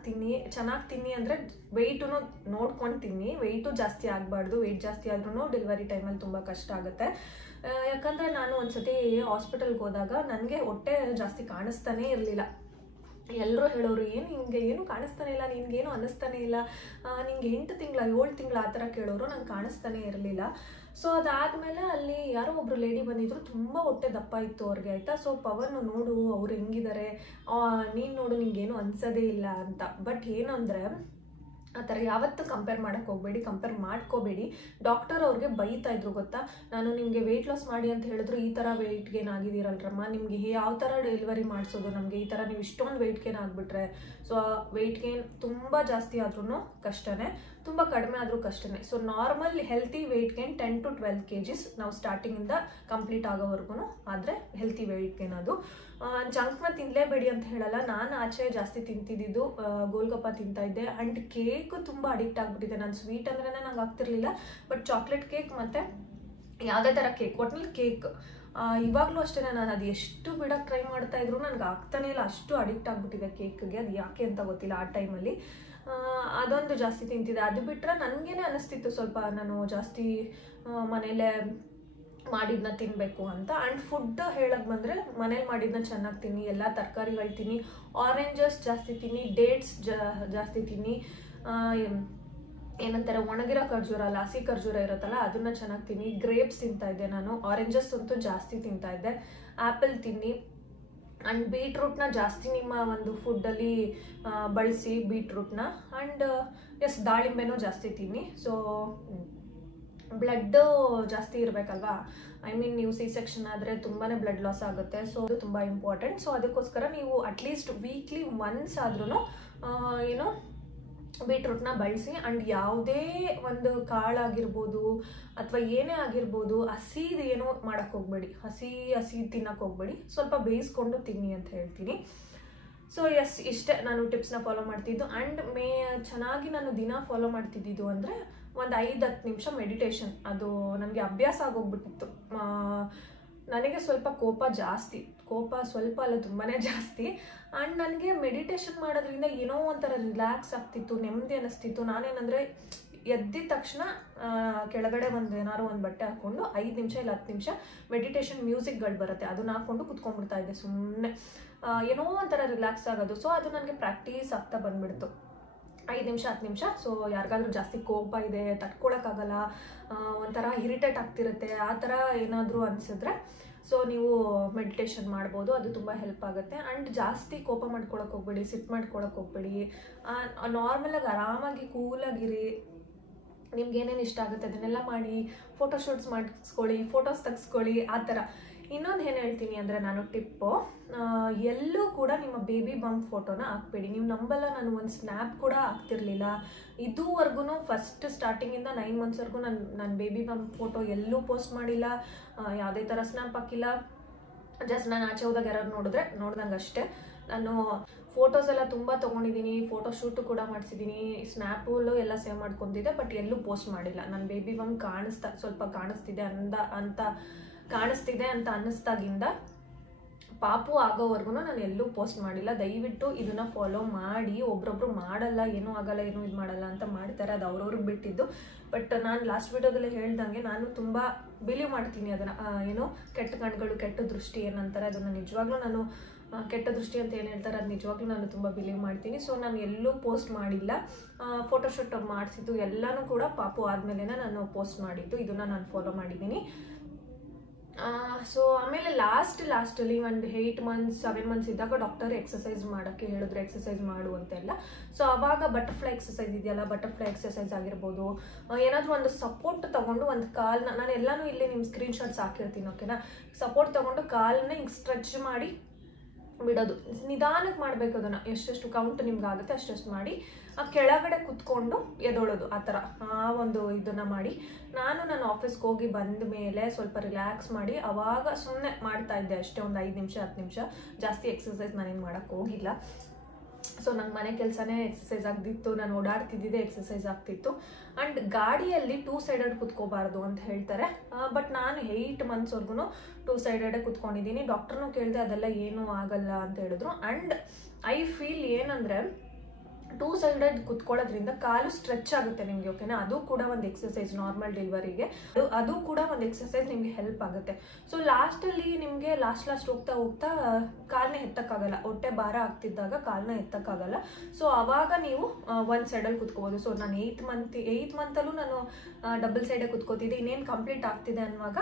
ತಿನ್ನಿ ಅಂದರೆ ವೆಯ್ಟೂ ನೋಡ್ಕೊಂಡು ತಿನ್ನಿ. ವೆಯ್ಟು ಜಾಸ್ತಿ ಆಗಬಾರ್ದು. ವೆಯ್ಟ್ ಜಾಸ್ತಿ ಆದ್ರೂ ಡೆಲಿವರಿ ಟೈಮಲ್ಲಿ ತುಂಬ ಕಷ್ಟ ಆಗುತ್ತೆ. ಯಾಕಂದರೆ ನಾನು ಒಂದ್ಸತಿ ಹಾಸ್ಪಿಟಲ್ಗೆ ಹೋದಾಗ ನನಗೆ ಹೊಟ್ಟೆ ಜಾಸ್ತಿ ಕಾಣಿಸ್ತಾನೇ ಇರಲಿಲ್ಲ. ಎಲ್ಲರೂ ಹೇಳೋರು ಏನು ಕಾಣಿಸ್ತಾನೆ ಇಲ್ಲ, ನಿನ್ಗೇನು ಅನ್ನಿಸ್ತಾನೆ ಇಲ್ಲ, ನಿಂಗೆ 8 ತಿಂಗಳ 7 ತಿಂಗಳ ಆ ಥರ ಕೇಳೋರು. ನಂಗೆ ಕಾಣಿಸ್ತಾನೆ ಇರಲಿಲ್ಲ. ಸೊ ಅದಾದಮೇಲೆ ಅಲ್ಲಿ ಯಾರೋ ಒಬ್ರು ಲೇಡಿ ಬಂದಿದ್ರು, ತುಂಬ ಹೊಟ್ಟೆ ದಪ್ಪ ಇತ್ತು ಅವ್ರಿಗೆ, ಆಯಿತಾ. ಸೊ ಪವನ್ ನೋಡು ಅವ್ರು ಹೆಂಗಿದ್ದಾರೆ, ನೀನು ನೋಡು ನಿಂಗೇನು ಅನ್ಸೋದೇ ಇಲ್ಲ ಅಂತ. ಬಟ್ ಏನು ಅಂದರೆ ಆ ಥರ ಯಾವತ್ತೂ ಕಂಪೇರ್ ಮಾಡೋಕ್ಕೆ ಹೋಗಬೇಡಿ, ಕಂಪೇರ್ ಮಾಡ್ಕೋಬೇಡಿ. ಡಾಕ್ಟರ್ ಅವ್ರಿಗೆ ಬೈತಾ ಇದ್ರು ಗೊತ್ತಾ, ನಾನು ನಿಮಗೆ ವೆಯ್ಟ್ ಲಾಸ್ ಮಾಡಿ ಅಂತ ಹೇಳಿದ್ರು ಈ ಥರ ವೆಯ್ಟ್ ಗೇನ್ ಆಗಿದ್ದೀರಲ್ರಮ್ಮ, ನಿಮಗೆ ಯಾವ ಥರ ಡೆಲಿವರಿ ಮಾಡಿಸೋದು ನಮಗೆ, ಈ ಥರ ನೀವು ಇಷ್ಟೊಂದು ವೆಯ್ಟ್ ಗೇನ್ ಆಗಿಬಿಟ್ರೆ. ಸೊ ವೆಯ್ಟ್ ಗೇನ್ ತುಂಬ ಜಾಸ್ತಿ ಆದ್ರೂ ಕಷ್ಟನೇ, ತುಂಬ ಕಡಿಮೆ ಆದರೂ ಕಷ್ಟನೇ. So normal healthy weight gain 10 to 12 kgs ನಾವು ಸ್ಟಾರ್ಟಿಂಗಿಂದ ಕಂಪ್ಲೀಟ್ ಆಗೋವರೆಗೂ ಆದರೆ ಹೆಲ್ತಿ ವೆಯ್ಟ್ ಗೇನ್. ಅದು ಜಂಕ್ನ ತಿನ್ನಲೇಬೇಡಿ ಅಂತ ಹೇಳಲ್ಲ. ನಾನು ಆಚೆ ಜಾಸ್ತಿ ತಿಂತಿದ್ದು ಗೋಲ್ಗಪ್ಪ ತಿಂತಾ ಇದ್ದೆ. ಆ್ಯಂಡ್ ಕೇಕ್ ತುಂಬ ಅಡಿಕ್ಟ್ ಆಗಿಬಿಟ್ಟಿದೆ. ನಾನು ಸ್ವೀಟ್ ಅಂದ್ರೇ ನಂಗೆ ಆಗ್ತಿರ್ಲಿಲ್ಲ, ಬಟ್ ಚಾಕ್ಲೇಟ್ ಕೇಕ್ ಮತ್ತು ಯಾವುದೇ ಥರ ಕೇಕ್, ಒಟ್ಟಿನಲ್ಲಿ ಕೇಕ್ ಇವಾಗಲೂ ಅಷ್ಟೇ. ನಾನು ಅದು ಎಷ್ಟು ಬಿಡೋಕ್ಕೆ ಟ್ರೈ ಮಾಡ್ತಾ ಇದ್ರು ನನಗೆ ಆಗ್ತಾನೇ ಇಲ್ಲ, ಅಷ್ಟು ಅಡಿಕ್ಟ್ ಆಗಿಬಿಟ್ಟಿದೆ ಕೇಕ್ಗೆ. ಅದು ಯಾಕೆ ಅಂತ ಗೊತ್ತಿಲ್ಲ. ಆ ಟೈಮಲ್ಲಿ ಅದೊಂದು ಜಾಸ್ತಿ ತಿಂತಿದ್ದೆ. ಅದು ಬಿಟ್ಟರೆ ನನಗೇನೆ ಅನ್ನಿಸ್ತಿತ್ತು ಸ್ವಲ್ಪ ನಾನು ಜಾಸ್ತಿ ಮನೇಲೇ ಮಾಡಿದ್ನ ತಿನ್ನಬೇಕು ಅಂತ. ಆ್ಯಂಡ್ ಫುಡ್ ಹೇಳಕ್ಕೆ ಬಂದರೆ ಮನೇಲಿ ಮಾಡಿದ್ನ ಚೆನ್ನಾಗಿ ತಿನ್ನಿ, ಎಲ್ಲ ತರಕಾರಿಗಳು ತಿನ್ನಿ, ಆರೆಂಜಸ್ ಜಾಸ್ತಿ ತಿನ್ನಿ, ಡೇಟ್ಸ್ ಜಾಸ್ತಿ ತಿನ್ನಿ, ಏನಂತಾರೆ ಒಣಗಿರೋ ಖರ್ಜೂರ ಅಲ್ಲ ಹಸಿ ಖರ್ಜೂರ ಇರುತ್ತಲ್ಲ ಅದನ್ನು ಚೆನ್ನಾಗಿ ತಿನ್ನಿ. ಗ್ರೇಪ್ಸ್ ತಿಂತಾಯಿದ್ದೆ ನಾನು, ಆರೆಂಜಸ್ ಅಂತೂ ಜಾಸ್ತಿ ತಿಂತಾಯಿದ್ದೆ, ಆ್ಯಪಲ್ ತಿನ್ನಿ. ಆ್ಯಂಡ್ ಬೀಟ್ರೂಟ್ನ ಜಾಸ್ತಿ ನಿಮ್ಮ ಒಂದು ಫುಡ್ಡಲ್ಲಿ ಬಳಸಿ ಬೀಟ್ರೂಟ್ನ. ಆ್ಯಂಡ್ ದಾಳಿಂಬೆನೂ ಜಾಸ್ತಿ ತಿನ್ನಿ. ಸೊ ಬ್ಲಡ್ ಜಾಸ್ತಿ ಇರಬೇಕಲ್ವಾ. ಐ ಮೀನ್ ನೀವು ಸಿ ಸೆಕ್ಷನ್ ಆದರೆ ತುಂಬಾ ಬ್ಲಡ್ ಲಾಸ್ ಆಗುತ್ತೆ. ಸೊ ಅದು ತುಂಬ ಇಂಪಾರ್ಟೆಂಟ್. ಸೊ ಅದಕ್ಕೋಸ್ಕರ ನೀವು ಅಟ್ಲೀಸ್ಟ್ ವೀಕ್ಲಿ ಒನ್ಸ್ ಆದ್ರೂ ಏನು ಬೀಟ್ರೂಟ್ನ ಬಳಸಿ. ಆ್ಯಂಡ್ ಯಾವುದೇ ಒಂದು ಕಾಳಾಗಿರ್ಬೋದು ಅಥವಾ ಏನೇ ಆಗಿರ್ಬೋದು ಹಸಿದು ಏನೂ ಮಾಡೋಕ್ಕೆ ಹೋಗ್ಬೇಡಿ, ಹಸಿ ತಿನ್ನಕ್ಕೆ ಹೋಗ್ಬೇಡಿ, ಸ್ವಲ್ಪ ಬೇಯಿಸ್ಕೊಂಡು ತಿನ್ನಿ ಅಂತ ಹೇಳ್ತೀನಿ. ಸೊ ಎಸ್, ಇಷ್ಟೇ ನಾನು ಟಿಪ್ಸ್ನ ಫಾಲೋ ಮಾಡ್ತಿದ್ದು. ಆ್ಯಂಡ್ ಚೆನ್ನಾಗಿ ನಾನು ದಿನ ಫಾಲೋ ಮಾಡ್ತಿದ್ದಿದ್ದು ಅಂದರೆ ಒಂದು 5-10 ನಿಮಿಷ ಮೆಡಿಟೇಷನ್. ಅದು ನನಗೆ ಅಭ್ಯಾಸ ಆಗೋಗ್ಬಿಟ್ಟಿತ್ತು. ನನಗೆ ಸ್ವಲ್ಪ ಕೋಪ ಸ್ವಲ್ಪ ಅಲ್ಲ ತುಂಬಾ ಜಾಸ್ತಿ. ಆ್ಯಂಡ್ ನನಗೆ ಮೆಡಿಟೇಷನ್ ಮಾಡೋದ್ರಿಂದ ಏನೋ ಒಂಥರ ರಿಲ್ಯಾಕ್ಸ್ ಆಗ್ತಿತ್ತು, ನೆಮ್ಮದಿ ಅನ್ನಿಸ್ತಿತ್ತು. ನಾನೇನಂದರೆ ಎದ್ದಿದ ತಕ್ಷಣ ಕೆಳಗಡೆ ಏನಾದ್ರು ಒಂದು ಬಟ್ಟೆ ಹಾಕ್ಕೊಂಡು 5 ನಿಮಿಷ ಇಲ್ಲ 10 ನಿಮಿಷ ಮೆಡಿಟೇಷನ್ ಮ್ಯೂಸಿಕ್ಗಳು ಬರುತ್ತೆ, ಅದನ್ನ ಹಾಕ್ಕೊಂಡು ಕುತ್ಕೊಂಡ್ಬಿಡ್ತಾ ಇದ್ದೆ ಸುಮ್ಮನೆ. ಏನೋ ಒಂಥರ ರಿಲ್ಯಾಕ್ಸ್ ಆಗೋದು. ಸೊ ಅದು ನನಗೆ ಪ್ರಾಕ್ಟೀಸ್ ಆಗ್ತಾ ಬಂದ್ಬಿಡ್ತು. 5 ನಿಮಿಷ 10 ನಿಮಿಷ. ಸೊ ಯಾರಿಗಾದ್ರೂ ಜಾಸ್ತಿ ಕೋಪ ಇದೆ, ತಡ್ಕೊಳಕ್ಕಾಗಲ್ಲ, ಒಂಥರ ಇರಿಟೇಟ್ ಆಗ್ತಿರುತ್ತೆ, ಆ ಥರ ಏನಾದರೂ ಅನಿಸಿದ್ರೆ ಸೊ ನೀವು ಮೆಡಿಟೇಷನ್ ಮಾಡ್ಬೋದು. ಅದು ತುಂಬ ಹೆಲ್ಪ್ ಆಗುತ್ತೆ. ಆ್ಯಂಡ್ ಜಾಸ್ತಿ ಕೋಪ ಮಾಡ್ಕೊಳಕ್ಕೆ ಹೋಗ್ಬೇಡಿ, ಸಿಟ್ಟು ಮಾಡ್ಕೊಳಕ್ಕೆ ಹೋಗ್ಬೇಡಿ. ನಾರ್ಮಲಾಗಿ ಆರಾಮಾಗಿ ಕೂಲಾಗಿರಿ. ನಿಮ್ಗೆ ಏನೇನು ಇಷ್ಟ ಆಗುತ್ತೆ ಅದನ್ನೆಲ್ಲ ಮಾಡಿ, ಫೋಟೋಶೂಟ್ಸ್ ಮಾಡಿಸ್ಕೊಳ್ಳಿ, ಫೋಟೋಸ್ ತೆಗೆಸ್ಕೊಳ್ಳಿ, ಆ ಥರ. ಇನ್ನೊಂದು ಏನು ಹೇಳ್ತೀನಿ ಅಂದರೆ ನಾನು ಟಿಪ್ಪು, ಎಲ್ಲೂ ಕೂಡ ನಿಮ್ಮ ಬೇಬಿ ಬಂಪ್ ಫೋಟೋನ ಹಾಕ್ಬೇಡಿ. ನೀವು ನಂಬಲ್ಲ, ನಾನು ಒಂದು ಸ್ನ್ಯಾಪ್ ಕೂಡ ಹಾಕ್ತಿರ್ಲಿಲ್ಲ ಇದುವರೆಗೂ. ಫಸ್ಟ್ ಸ್ಟಾರ್ಟಿಂಗಿಂದ 9 ಮಂತ್ಸ್ವರೆಗೂ ನಾನು ಬೇಬಿ ಬಂಪ್ ಫೋಟೋ ಎಲ್ಲೂ ಪೋಸ್ಟ್ ಮಾಡಿಲ್ಲ, ಯಾವುದೇ ಥರ ಸ್ನ್ಯಾಪ್ ಹಾಕಿಲ್ಲ. ಜಸ್ಟ್ ನಾನು ಆಚೆ ಹೋದಾಗ ಯಾರು ನೋಡ್ದಂಗೆ ಅಷ್ಟೇ. ನಾನು ಫೋಟೋಸ್ ಎಲ್ಲ ತುಂಬ ತೊಗೊಂಡಿದ್ದೀನಿ, ಫೋಟೋ ಶೂಟು ಕೂಡ ಮಾಡಿಸಿದ್ದೀನಿ, ಸ್ನ್ಯಾಪಲ್ಲೂ ಎಲ್ಲ ಸೇವ್ ಮಾಡ್ಕೊಂಡಿದ್ದೆ, ಬಟ್ ಎಲ್ಲೂ ಪೋಸ್ಟ್ ಮಾಡಿಲ್ಲ. ನನ್ನ ಬೇಬಿ ಬಂಪ್ ಸ್ವಲ್ಪ ಕಾಣಿಸ್ತಿದೆ ಅಂತ ಅನ್ನಿಸ್ದಾಗಿಂದ ಪಾಪು ಆಗೋವರೆಗೂ ನಾನು ಎಲ್ಲೂ ಪೋಸ್ಟ್ ಮಾಡಿಲ್ಲ. ದಯವಿಟ್ಟು ಇದನ್ನ ಫಾಲೋ ಮಾಡಿ. ಒಬ್ರೊಬ್ರು ಮಾಡಲ್ಲ, ಏನೂ ಆಗಲ್ಲ, ಏನೂ ಇದು ಮಾಡಲ್ಲ ಅಂತ ಮಾಡ್ತಾರೆ, ಅದು ಅವ್ರವ್ರಿಗೆ ಬಿಟ್ಟಿದ್ದು. ಬಟ್ ನಾನು ಲಾಸ್ಟ್ ವಿಡಿಯೋದಲ್ಲಿ ಹೇಳ್ದಂಗೆ ನಾನು ತುಂಬ ಬಿಲೀವ್ ಮಾಡ್ತೀನಿ ಅದನ್ನು. ಏನು ಕೆಟ್ಟ ಕಣ್ಗಳು, ಕೆಟ್ಟ ದೃಷ್ಟಿ ಏನಂತಾರೆ, ಅದನ್ನು ನಿಜವಾಗ್ಲೂ ನಾನು ಕೆಟ್ಟ ದೃಷ್ಟಿ ಅಂತ ಏನು ಹೇಳ್ತಾರೆ ಅದು ನಿಜವಾಗ್ಲೂ ನಾನು ತುಂಬ ಬಿಲೀವ್ ಮಾಡ್ತೀನಿ. ಸೊ ನಾನು ಎಲ್ಲೂ ಪೋಸ್ಟ್ ಮಾಡಿಲ್ಲ. ಫೋಟೋಶೂಟ್ ಮಾಡಿಸಿದ್ದು ಎಲ್ಲನೂ ಕೂಡ ಪಾಪು ಆದಮೇಲೆ ನಾನು ಪೋಸ್ಟ್ ಮಾಡಿದ್ದು. ಇದನ್ನು ನಾನು ಫಾಲೋ ಮಾಡಿದ್ದೀನಿ. ಸೊ ಆಮೇಲೆ ಲಾಸ್ಟಲ್ಲಿ ಒಂದು 8 ಮಂತ್ಸ್ 7 ಮಂತ್ಸ್ ಇದ್ದಾಗ ಡಾಕ್ಟರ್ ಎಕ್ಸಸೈಸ್ ಮಾಡೋಕ್ಕೆ ಹೇಳಿದ್ರು, ಎಕ್ಸಸೈಸ್ ಮಾಡು ಅಂತೆಲ್ಲ. ಸೊ ಅವಾಗ ಬಟರ್ಫ್ಲೈ ಎಕ್ಸಸೈಸ್ ಇದೆಯಲ್ಲ, ಬಟರ್ಫ್ಲೈ ಎಕ್ಸಸೈಸ್ ಆಗಿರ್ಬೋದು, ಏನಾದರೂ ಒಂದು ಸಪೋರ್ಟ್ ತೊಗೊಂಡು ಒಂದು ಕಾಲನ್ನ, ನಾನು ಎಲ್ಲನೂ ಇಲ್ಲಿ ನಿಮ್ಮ ಸ್ಕ್ರೀನ್ಶಾಟ್ಸ್ ಹಾಕಿರ್ತೀನಿ, ಓಕೆನಾ. ಸಪೋರ್ಟ್ ತೊಗೊಂಡು ಕಾಲನ್ನ ಹಿಂಗೆ ಸ್ಟ್ರೆಚ್ ಮಾಡಿ ಬಿಡೋದು, ನಿಧಾನಕ್ಕೆ ಮಾಡಬೇಕು ಅದನ್ನು. ಎಷ್ಟೆಷ್ಟು ಕೌಂಟ್ ನಿಮ್ಗೆ ಆಗುತ್ತೆ ಅಷ್ಟೆಷ್ಟು ಮಾಡಿ ಆ ಕೆಳಗಡೆ ಕುತ್ಕೊಂಡು ಎದೊಳೋದು, ಆ ಥರ ಒಂದು ಇದನ್ನು ಮಾಡಿ. ನಾನು ಆಫೀಸ್ಗೆ ಹೋಗಿ ಬಂದ ಮೇಲೆ ಸ್ವಲ್ಪ ರಿಲ್ಯಾಕ್ಸ್ ಮಾಡಿ ಅವಾಗ ಸುಮ್ಮನೆ ಮಾಡ್ತಾ ಇದ್ದೆ ಅಷ್ಟೇ, ಒಂದು 5 ನಿಮಿಷ 10 ನಿಮಿಷ. ಜಾಸ್ತಿ ಎಕ್ಸಸೈಸ್ ನಾನೇನು ಮಾಡೋಕ್ಕೆ ಹೋಗಿಲ್ಲ. ಸೊ ನಂಗೆ ಮನೆ ಕೆಲಸನೇ ಎಕ್ಸಸೈಸ್ ಆಗ್ತಿತ್ತು, ನಾನು ಓಡಾಡ್ತಿದ್ದಿದ್ದೆ ಎಕ್ಸಸೈಸ್ ಆಗ್ತಿತ್ತು. ಆ್ಯಂಡ್ ಗಾಡಿಯಲ್ಲಿ 2 ಸೈಡೆಡ್ ಕುತ್ಕೋಬಾರ್ದು ಅಂತ ಹೇಳ್ತಾರೆ, ಬಟ್ ನಾನು 8 ಮಂತ್ಸ್ವರೆಗೂ 2 ಸೈಡೆಡೇ ಕುತ್ಕೊಂಡಿದ್ದೀನಿ. ಡಾಕ್ಟ್ರನ್ನೂ ಕೇಳಿದೆ, ಅದೆಲ್ಲ ಏನೂ ಆಗಲ್ಲ ಅಂತ ಹೇಳಿದ್ರು. ಆ್ಯಂಡ್ ಐ ಫೀಲ್ ಏನಂದರೆ 2 ಸೈಡೆಡ್ ಕುತ್ಕೊಳ್ಳೋದ್ರಿಂದ ಕಾಲು ಸ್ಟ್ರೆಚ್ ಆಗುತ್ತೆ ನಿಮಗೆ, ಓಕೆನಾ. ಅದು ಕೂಡ ಒಂದು ಎಕ್ಸಸೈಸ್ ನಾರ್ಮಲ್ ಡೆಲಿವರಿಗೆ, ಅದು ಕೂಡ ಒಂದು ಎಕ್ಸಸೈಸ್ ನಿಮಗೆ ಹೆಲ್ಪ್ ಆಗುತ್ತೆ. ಸೊ ಲಾಸ್ಟಲ್ಲಿ ನಿಮಗೆ ಲಾಸ್ಟ್ ಹೋಗ್ತಾ ಕಾಲನ್ನ ಎತ್ತಕ್ಕಾಗಲ್ಲ, ಹೊಟ್ಟೆ ಭಾರ ಆಗ್ತಿದ್ದಾಗ ಕಾಲನ್ನ ಎತ್ತಕ್ಕಾಗಲ್ಲ. ಸೊ ಆವಾಗ ನೀವು 1 ಸೈಡಲ್ಲಿ ಕುತ್ಕೋಬೋದು. ಸೊ ನಾನು 8 ಮಂತಲ್ಲೂ ನಾನು ಡಬಲ್ ಸೈಡೇ ಕುತ್ಕೋತಿದ್ದೆ. ಇನ್ನೇನು ಕಂಪ್ಲೀಟ್ ಆಗ್ತಿದೆ ಅನ್ನುವಾಗ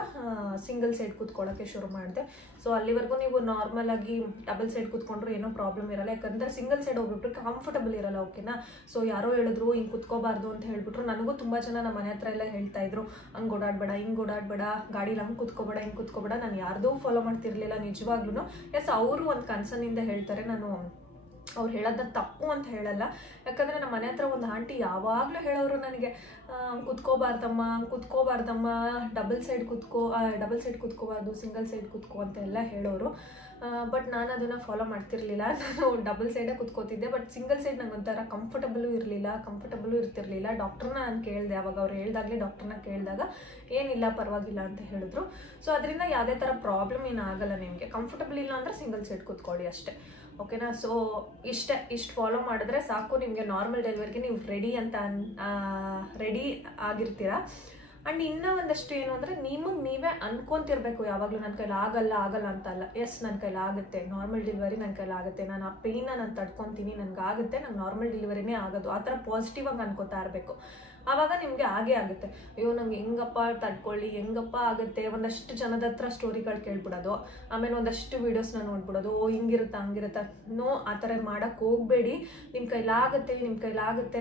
ಸಿಂಗಲ್ ಸೈಡ್ ಕುತ್ಕೊಳ್ಳೋಕ್ಕೆ ಶುರು ಮಾಡಿದೆ. ಸೊ ಅಲ್ಲಿವರೆಗೂ ನೀವು ನಾರ್ಮಲ್ ಆಗಿ ಡಬಲ್ ಸೈಡ್ ಕುತ್ಕೊಂಡ್ರು ಏನೋ ಪ್ರಾಬ್ಲಮ್ ಇರಲ್ಲ, ಯಾಕಂದರೆ ಸಿಂಗಲ್ ಸೈಡ್ ಹೋಗ್ಬಿಟ್ರೆ ಕಂಫರ್ಟಬಲ್ ಇರಲ್ಲ, ಓಕೆನಾ. ಸೊ ಯಾರೋ ಹೇಳಿದ್ರು ಹಿಂಗೆ ಕುತ್ಕೋಬಾರ್ದು ಅಂತ ಹೇಳ್ಬಿಟ್ರು. ನನಗೂ ತುಂಬ ಜನ ನಮ್ಮ ಮನೆ ಹತ್ರ ಎಲ್ಲ ಹೇಳ್ತಾ ಇದ್ರು, ಹಂಗೆ ಓಡಾಡಬೇಡ, ಹಿಂಗೆ ಓಡಾಡಬೇಡ, ಗಾಡೀಲಿ ಹಂಗೆ ಕುತ್ಕೋಬೇಡ, ಹಿಂಗೆ ಕುತ್ಕೋಬೇಡ. ನಾನು ಯಾರ್ದೂ ಫಾಲೋ ಮಾಡ್ತಿರ್ಲಿಲ್ಲ ನಿಜವಾಗ್ಲೂ. ಎಸ್, ಅವರು ಒಂದು ಕನ್ಸರ್ನಿಂದ ಹೇಳ್ತಾರೆ, ನಾನು ಅವ್ರು ಹೇಳೋದನ್ನ ತಪ್ಪು ಅಂತ ಹೇಳಲ್ಲ. ಯಾಕಂದರೆ ನಮ್ಮ ಮನೆ ಹತ್ರ ಒಂದು ಆಂಟಿ ಯಾವಾಗಲೂ ಹೇಳೋರು ನನಗೆ, ಕುತ್ಕೋಬಾರ್ದಮ್ಮ, ಡಬಲ್ ಸೈಡ್ ಕುತ್ಕೋಬಾರ್ದು, ಸಿಂಗಲ್ ಸೈಡ್ ಕುತ್ಕೋ ಅಂತ ಎಲ್ಲ ಹೇಳೋರು. ಬಟ್ ನಾನು ಅದನ್ನು ಫಾಲೋ ಮಾಡ್ತಿರ್ಲಿಲ್ಲ. ನಾನು ಡಬಲ್ ಸೈಡೇ ಕುತ್ಕೋತಿದ್ದೆ, ಬಟ್ ಸಿಂಗಲ್ ಸೈಡ್ ನಂಗೆ ಒಂಥರ ಕಂಫರ್ಟಬಲು ಇರ್ತಿರ್ಲಿಲ್ಲ. ಡಾಕ್ಟ್ರನ್ನ ನಾನು ಕೇಳಿದೆ, ಅವಾಗ ಅವ್ರು ಹೇಳ್ದಾಗಲೇ ಡಾಕ್ಟ್ರನ್ನ ಕೇಳಿದಾಗ ಏನಿಲ್ಲ ಪರವಾಗಿಲ್ಲ ಅಂತ ಹೇಳಿದ್ರು. ಸೊ ಅದರಿಂದ ಯಾವುದೇ ಥರ ಪ್ರಾಬ್ಲಮ್ ಏನಾಗಲ್ಲ ನಿಮಗೆ. ಕಂಫರ್ಟಬಲ್ ಇಲ್ಲ ಅಂದರೆ ಸಿಂಗಲ್ ಸೈಡ್ ಕುತ್ಕೊಳ್ಳಿ ಅಷ್ಟೇ, ಓಕೆನಾ. ಸೊ ಇಷ್ಟು ಫಾಲೋ ಮಾಡಿದ್ರೆ ಸಾಕು, ನಿಮಗೆ ನಾರ್ಮಲ್ ಡೆಲಿವರಿಗೆ ನೀವು ರೆಡಿ ಆಗಿರ್ತೀರಾ. ಆ್ಯಂಡ್ ಇನ್ನೂ ಒಂದಷ್ಟು ಏನು ಅಂದರೆ ನಿಮಗೆ ನೀವೇ ಅನ್ಕೊಂತಿರ್ಬೇಕು ಯಾವಾಗಲೂ, ನನ್ನ ಕೈಲಿ ಆಗಲ್ಲ ಅಂತ ಅಲ್ಲ. ಎಸ್, ನನ್ನ ಕೈಲಿ ಆಗುತ್ತೆ, ನಾರ್ಮಲ್ ಡೆಲಿವರಿ ನನ್ನ ಕೈಲಿ ಆಗುತ್ತೆ, ನಾನು ಆ ಪೇಯ್ನ ನಾನು ತಡ್ಕೊತೀನಿ, ನನಗಾಗುತ್ತೆ, ನಂಗೆ ನಾರ್ಮಲ್ ಡೆಲಿವರಿನೇ ಆಗೋದು, ಆ ಥರ ಪಾಸಿಟಿವ್ ಆಗಿ ಅನ್ಕೋತಾ ಇರಬೇಕು. ಆವಾಗ ನಿಮಗೆ ಆಗೇ ಆಗುತ್ತೆ. ಅಯ್ಯೋ ನಂಗೆ ಹೆಂಗಪ್ಪ ತಡ್ಕೊಳ್ಳಿ, ಹೆಂಗಪ್ಪ ಆಗುತ್ತೆ, ಒಂದಷ್ಟು ಜನದ ಹತ್ರ ಸ್ಟೋರಿಗಳು ಕೇಳ್ಬಿಡೋದು, ಆಮೇಲೆ ಒಂದಷ್ಟು ವೀಡಿಯೋಸ್ನ ನೋಡ್ಬಿಡೋದು, ಓ ಹಿಂಗಿರುತ್ತಾ ಹಂಗಿರುತ್ತಾ. ನೋ, ಆ ಥರ ಮಾಡೋಕ್ಕೆ ಹೋಗಬೇಡಿ. ನಿಮ್ಮ ಕೈಲಾಗುತ್ತೆ,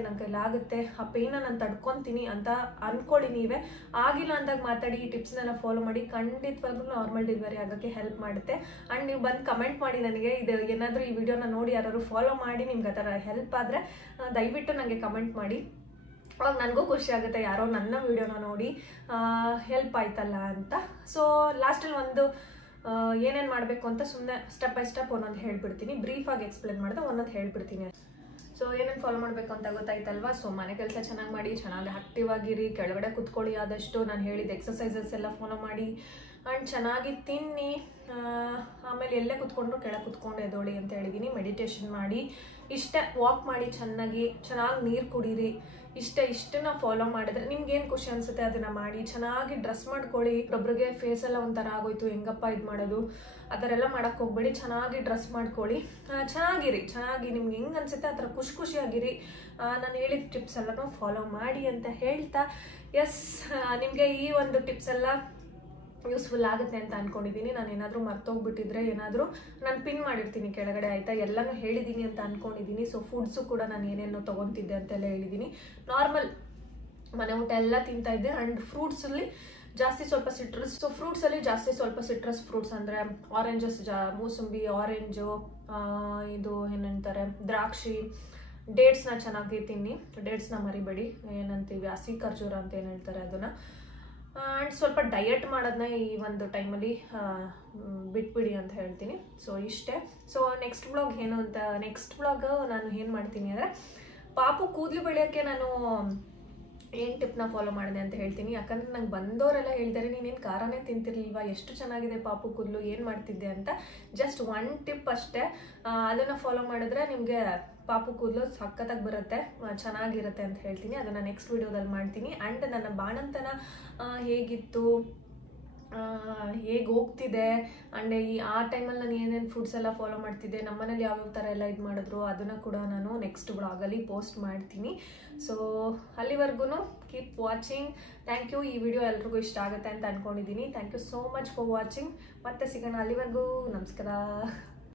ನನ್ನ ಕೈಲಾಗುತ್ತೆ, ಆ ಪೇಯ್ನ ನಾನು ತಡ್ಕೊತೀನಿ ಅಂತ ಅಂದ್ಕೊಳ್ಳಿ ನೀವೇ. ಆಗಿಲ್ಲ ಅಂದಾಗ ಮಾತಾಡಿ, ಈ ಟಿಪ್ಸ್ನೆಲ್ಲ ಫಾಲೋ ಮಾಡಿ, ಖಂಡಿತವಾಗ್ಲೂ ನಾರ್ಮಲ್ ಡೆಲಿವರಿ ಆಗೋಕ್ಕೆ ಹೆಲ್ಪ್ ಮಾಡುತ್ತೆ. ಆ್ಯಂಡ್ ನೀವು ಬಂದು ಕಮೆಂಟ್ ಮಾಡಿ ನನಗೆ, ಇದು ಏನಾದರೂ ಈ ವಿಡಿಯೋನ ನೋಡಿ ಯಾರು ಫಾಲೋ ಮಾಡಿ ನಿಮ್ಗೆ ಆ ಥರ ಹೆಲ್ಪ್ ಆದರೆ ದಯವಿಟ್ಟು ನನಗೆ ಕಮೆಂಟ್ ಮಾಡಿ. ಅವಾಗ ನನಗೂ ಖುಷಿ ಆಗುತ್ತೆ, ಯಾರೋ ನನ್ನ ವಿಡಿಯೋನ ನೋಡಿ ಹೆಲ್ಪ್ ಆಯ್ತಲ್ಲ ಅಂತ. ಸೊ ಲಾಸ್ಟಲ್ಲಿ ಒಂದು ಏನೇನು ಮಾಡಬೇಕು ಅಂತ ಸುಮ್ಮನೆ ಸ್ಟೆಪ್ ಬೈ ಸ್ಟೆಪ್ ಒಂದೊಂದು ಹೇಳ್ಬಿಡ್ತೀನಿ, ಬ್ರೀಫಾಗಿ ಎಕ್ಸ್ಪ್ಲೇನ್ ಮಾಡಿದೆ ಒಂದೊಂದು ಹೇಳ್ಬಿಡ್ತೀನಿ. ಸೊ ಏನೇನು ಫಾಲೋ ಮಾಡಬೇಕು ಅಂತ ಗೊತ್ತಾಯ್ತಲ್ವಾ. ಸೊ ಮನೆ ಕೆಲಸ ಚೆನ್ನಾಗಿ ಮಾಡಿ, ಚೆನ್ನಾಗಿ ಆ್ಯಕ್ಟಿವ್ ಆಗಿರಿ, ಕೆಳಗಡೆ ಕುತ್ಕೊಳ್ಳಿ, ಆದಷ್ಟು ನಾನು ಹೇಳಿದ ಎಕ್ಸಸೈಸಸ್ ಎಲ್ಲ ಫಾಲೋ ಮಾಡಿ, ಆ್ಯಂಡ್ ಚೆನ್ನಾಗಿ ತಿನ್ನಿ. ಆಮೇಲೆ ಎಲ್ಲೇ ಕುತ್ಕೊಂಡ್ರು ಕೆಳಗೆ ಕುತ್ಕೊಂಡು ಎದೋಳಿ ಅಂತ ಹೇಳಿದ್ದೀನಿ. ಮೆಡಿಟೇಷನ್ ಮಾಡಿ, ಇಷ್ಟೇ, ವಾಕ್ ಮಾಡಿ, ಚೆನ್ನಾಗಿ ನೀರು ಕುಡೀರಿ, ಇಷ್ಟನ್ನ ಫಾಲೋ ಮಾಡಿದ್ರೆ ನಿಮ್ಗೆ ಏನು ಖುಷಿ ಅನ್ಸುತ್ತೆ ಅದನ್ನ ಮಾಡಿ. ಚೆನ್ನಾಗಿ ಡ್ರೆಸ್ ಮಾಡ್ಕೊಳ್ಳಿ. ಒಬ್ಬರಿಗೆ ಫೇಸ್ ಎಲ್ಲ ಒಂಥರ ಆಗೋಯ್ತು, ಹೆಂಗಪ್ಪ ಇದು ಮಾಡೋದು, ಆ ಥರ ಎಲ್ಲ ಮಾಡೋಕ್ಕೆ ಹೋಗ್ಬೇಡಿ. ಚೆನ್ನಾಗಿ ಡ್ರೆಸ್ ಮಾಡ್ಕೊಳ್ಳಿ, ಚೆನ್ನಾಗಿ ನಿಮ್ಗೆ ಹೆಂಗೆ ಅನ್ಸುತ್ತೆ ಆ ಥರ ಖುಷಿಯಾಗಿರಿ. ನಾನು ಹೇಳಿದ ಟಿಪ್ಸ್ ಎಲ್ಲನೂ ಫಾಲೋ ಮಾಡಿ ಅಂತ ಹೇಳ್ತಾ, ಎಸ್, ನಿಮಗೆ ಈ ಒಂದು ಟಿಪ್ಸ್ ಎಲ್ಲ ಯೂಸ್ಫುಲ್ ಆಗುತ್ತೆ ಅಂತ ಅನ್ಕೊಂಡಿದ್ದೀನಿ. ನಾನು ಏನಾದರೂ ಮರ್ತೋಗ್ಬಿಟ್ಟಿದ್ರೆ ಏನಾದರೂ ನಾನು ಪಿನ್ ಮಾಡಿರ್ತೀನಿ ಕೆಳಗಡೆ, ಆಯಿತಾ. ಎಲ್ಲನೂ ಹೇಳಿದ್ದೀನಿ ಅಂತ ಅನ್ಕೊಂಡಿದ್ದೀನಿ. ಸೊ ಫುಡ್ಸು ಕೂಡ ನಾನು ಏನೇನೋ ತೊಗೊತಿದ್ದೆ ಅಂತೆಲ್ಲ ಹೇಳಿದ್ದೀನಿ. ನಾರ್ಮಲ್ ಮನೆ ಊಟ ಎಲ್ಲ ತಿಂತಾ ಇದ್ದೆ. ಆ್ಯಂಡ್ ಫ್ರೂಟ್ಸಲ್ಲಿ ಜಾಸ್ತಿ ಸ್ವಲ್ಪ ಸಿಟ್ರಸ್, ಸೊ ಫ್ರೂಟ್ಸಲ್ಲಿ ಜಾಸ್ತಿ ಸ್ವಲ್ಪ ಸಿಟ್ರಸ್ ಫ್ರೂಟ್ಸ್ ಅಂದರೆ ಆರೆಂಜಸ್, ಮೂಸಂಬಿ, ಆರೆಂಜು, ಇದು ಏನಂತಾರೆ ದ್ರಾಕ್ಷಿ, ಡೇಟ್ಸ್ನ ಚೆನ್ನಾಗಿ ತಿನ್ನಿ. ಡೇಟ್ಸ್ನ ಮರಿಬೇಡಿ, ಏನಂತೀವಿ ಹಸಿ ಖರ್ಜೂರ ಅಂತ ಏನು ಹೇಳ್ತಾರೆ ಅದನ್ನು. ಆ್ಯಂಡ್ ಸ್ವಲ್ಪ ಡಯಟ್ ಮಾಡೋದನ್ನ ಈ ಒಂದು ಟೈಮಲ್ಲಿ ಬಿಟ್ಬಿಡಿ ಅಂತ ಹೇಳ್ತೀನಿ. ಸೊ ಇಷ್ಟೇ. ಸೊ ನೆಕ್ಸ್ಟ್ ವ್ಲಾಗ್ ನಾನು ಏನು ಮಾಡ್ತೀನಿ ಅಂದರೆ, ಪಾಪು ಕೂದಲು ಬೆಳೆಯೋಕ್ಕೆ ನಾನು ಏನು ಟಿಪ್ನ ಫಾಲೋ ಮಾಡಿದೆ ಅಂತ ಹೇಳ್ತೀನಿ. ಯಾಕಂದರೆ ನಂಗೆ ಬಂದವರೆಲ್ಲ ಹೇಳ್ತಾರೆ, ನೀನೇನು ಖಾರನೇ ತಿಂತಿರ್ಲಿಲ್ವಾ, ಎಷ್ಟು ಚೆನ್ನಾಗಿದೆ ಪಾಪು ಕೂದಲು, ಏನು ಮಾಡ್ತಿದ್ದೆ ಅಂತ. ಜಸ್ಟ್ ಒನ್ ಟಿಪ್ ಅಷ್ಟೇ, ಅದನ್ನು ಫಾಲೋ ಮಾಡಿದ್ರೆ ನಿಮಗೆ ಪಾಪು ಕೂದಲು ಸಖತ್ತಾಗಿ ಬರುತ್ತೆ, ಚೆನ್ನಾಗಿರುತ್ತೆ ಅಂತ ಹೇಳ್ತೀನಿ. ಅದನ್ನು ನೆಕ್ಸ್ಟ್ ವಿಡಿಯೋದಲ್ಲಿ ಮಾಡ್ತೀನಿ. ಆ್ಯಂಡ್ ನನ್ನ ಬಾಣಂತನ ಹೇಗಿತ್ತು, ಹೇಗೆ ಹೋಗ್ತಿದೆ, ಆ್ಯಂಡ್ ಆ ಟೈಮಲ್ಲಿ ನಾನು ಏನೇನು ಫುಡ್ಸ್ ಎಲ್ಲ ಫಾಲೋ ಮಾಡ್ತಿದ್ದೆ, ನಮ್ಮನೇಲಿ ಯಾವ್ಯಾವ ಥರ ಎಲ್ಲ ಇದು ಮಾಡಿದ್ರು, ಅದನ್ನು ಕೂಡ ನಾನು ನೆಕ್ಸ್ಟ್ ವ್ಲಾಗಲ್ಲಿ ಪೋಸ್ಟ್ ಮಾಡ್ತೀನಿ. ಸೊ ಅಲ್ಲಿವರೆಗೂ ಕೀಪ್ ವಾಚಿಂಗ್. Thank you. ಈ ವಿಡಿಯೋ ಎಲ್ರಿಗೂ ಇಷ್ಟ ಆಗುತ್ತೆ ಅಂತ ಅಂದ್ಕೊಂಡಿದ್ದೀನಿ. Thank you so much for watching. ಮತ್ತೆ ಸಿಗೋಣ. ಅಲ್ಲಿವರೆಗೂ ನಮಸ್ಕಾರ.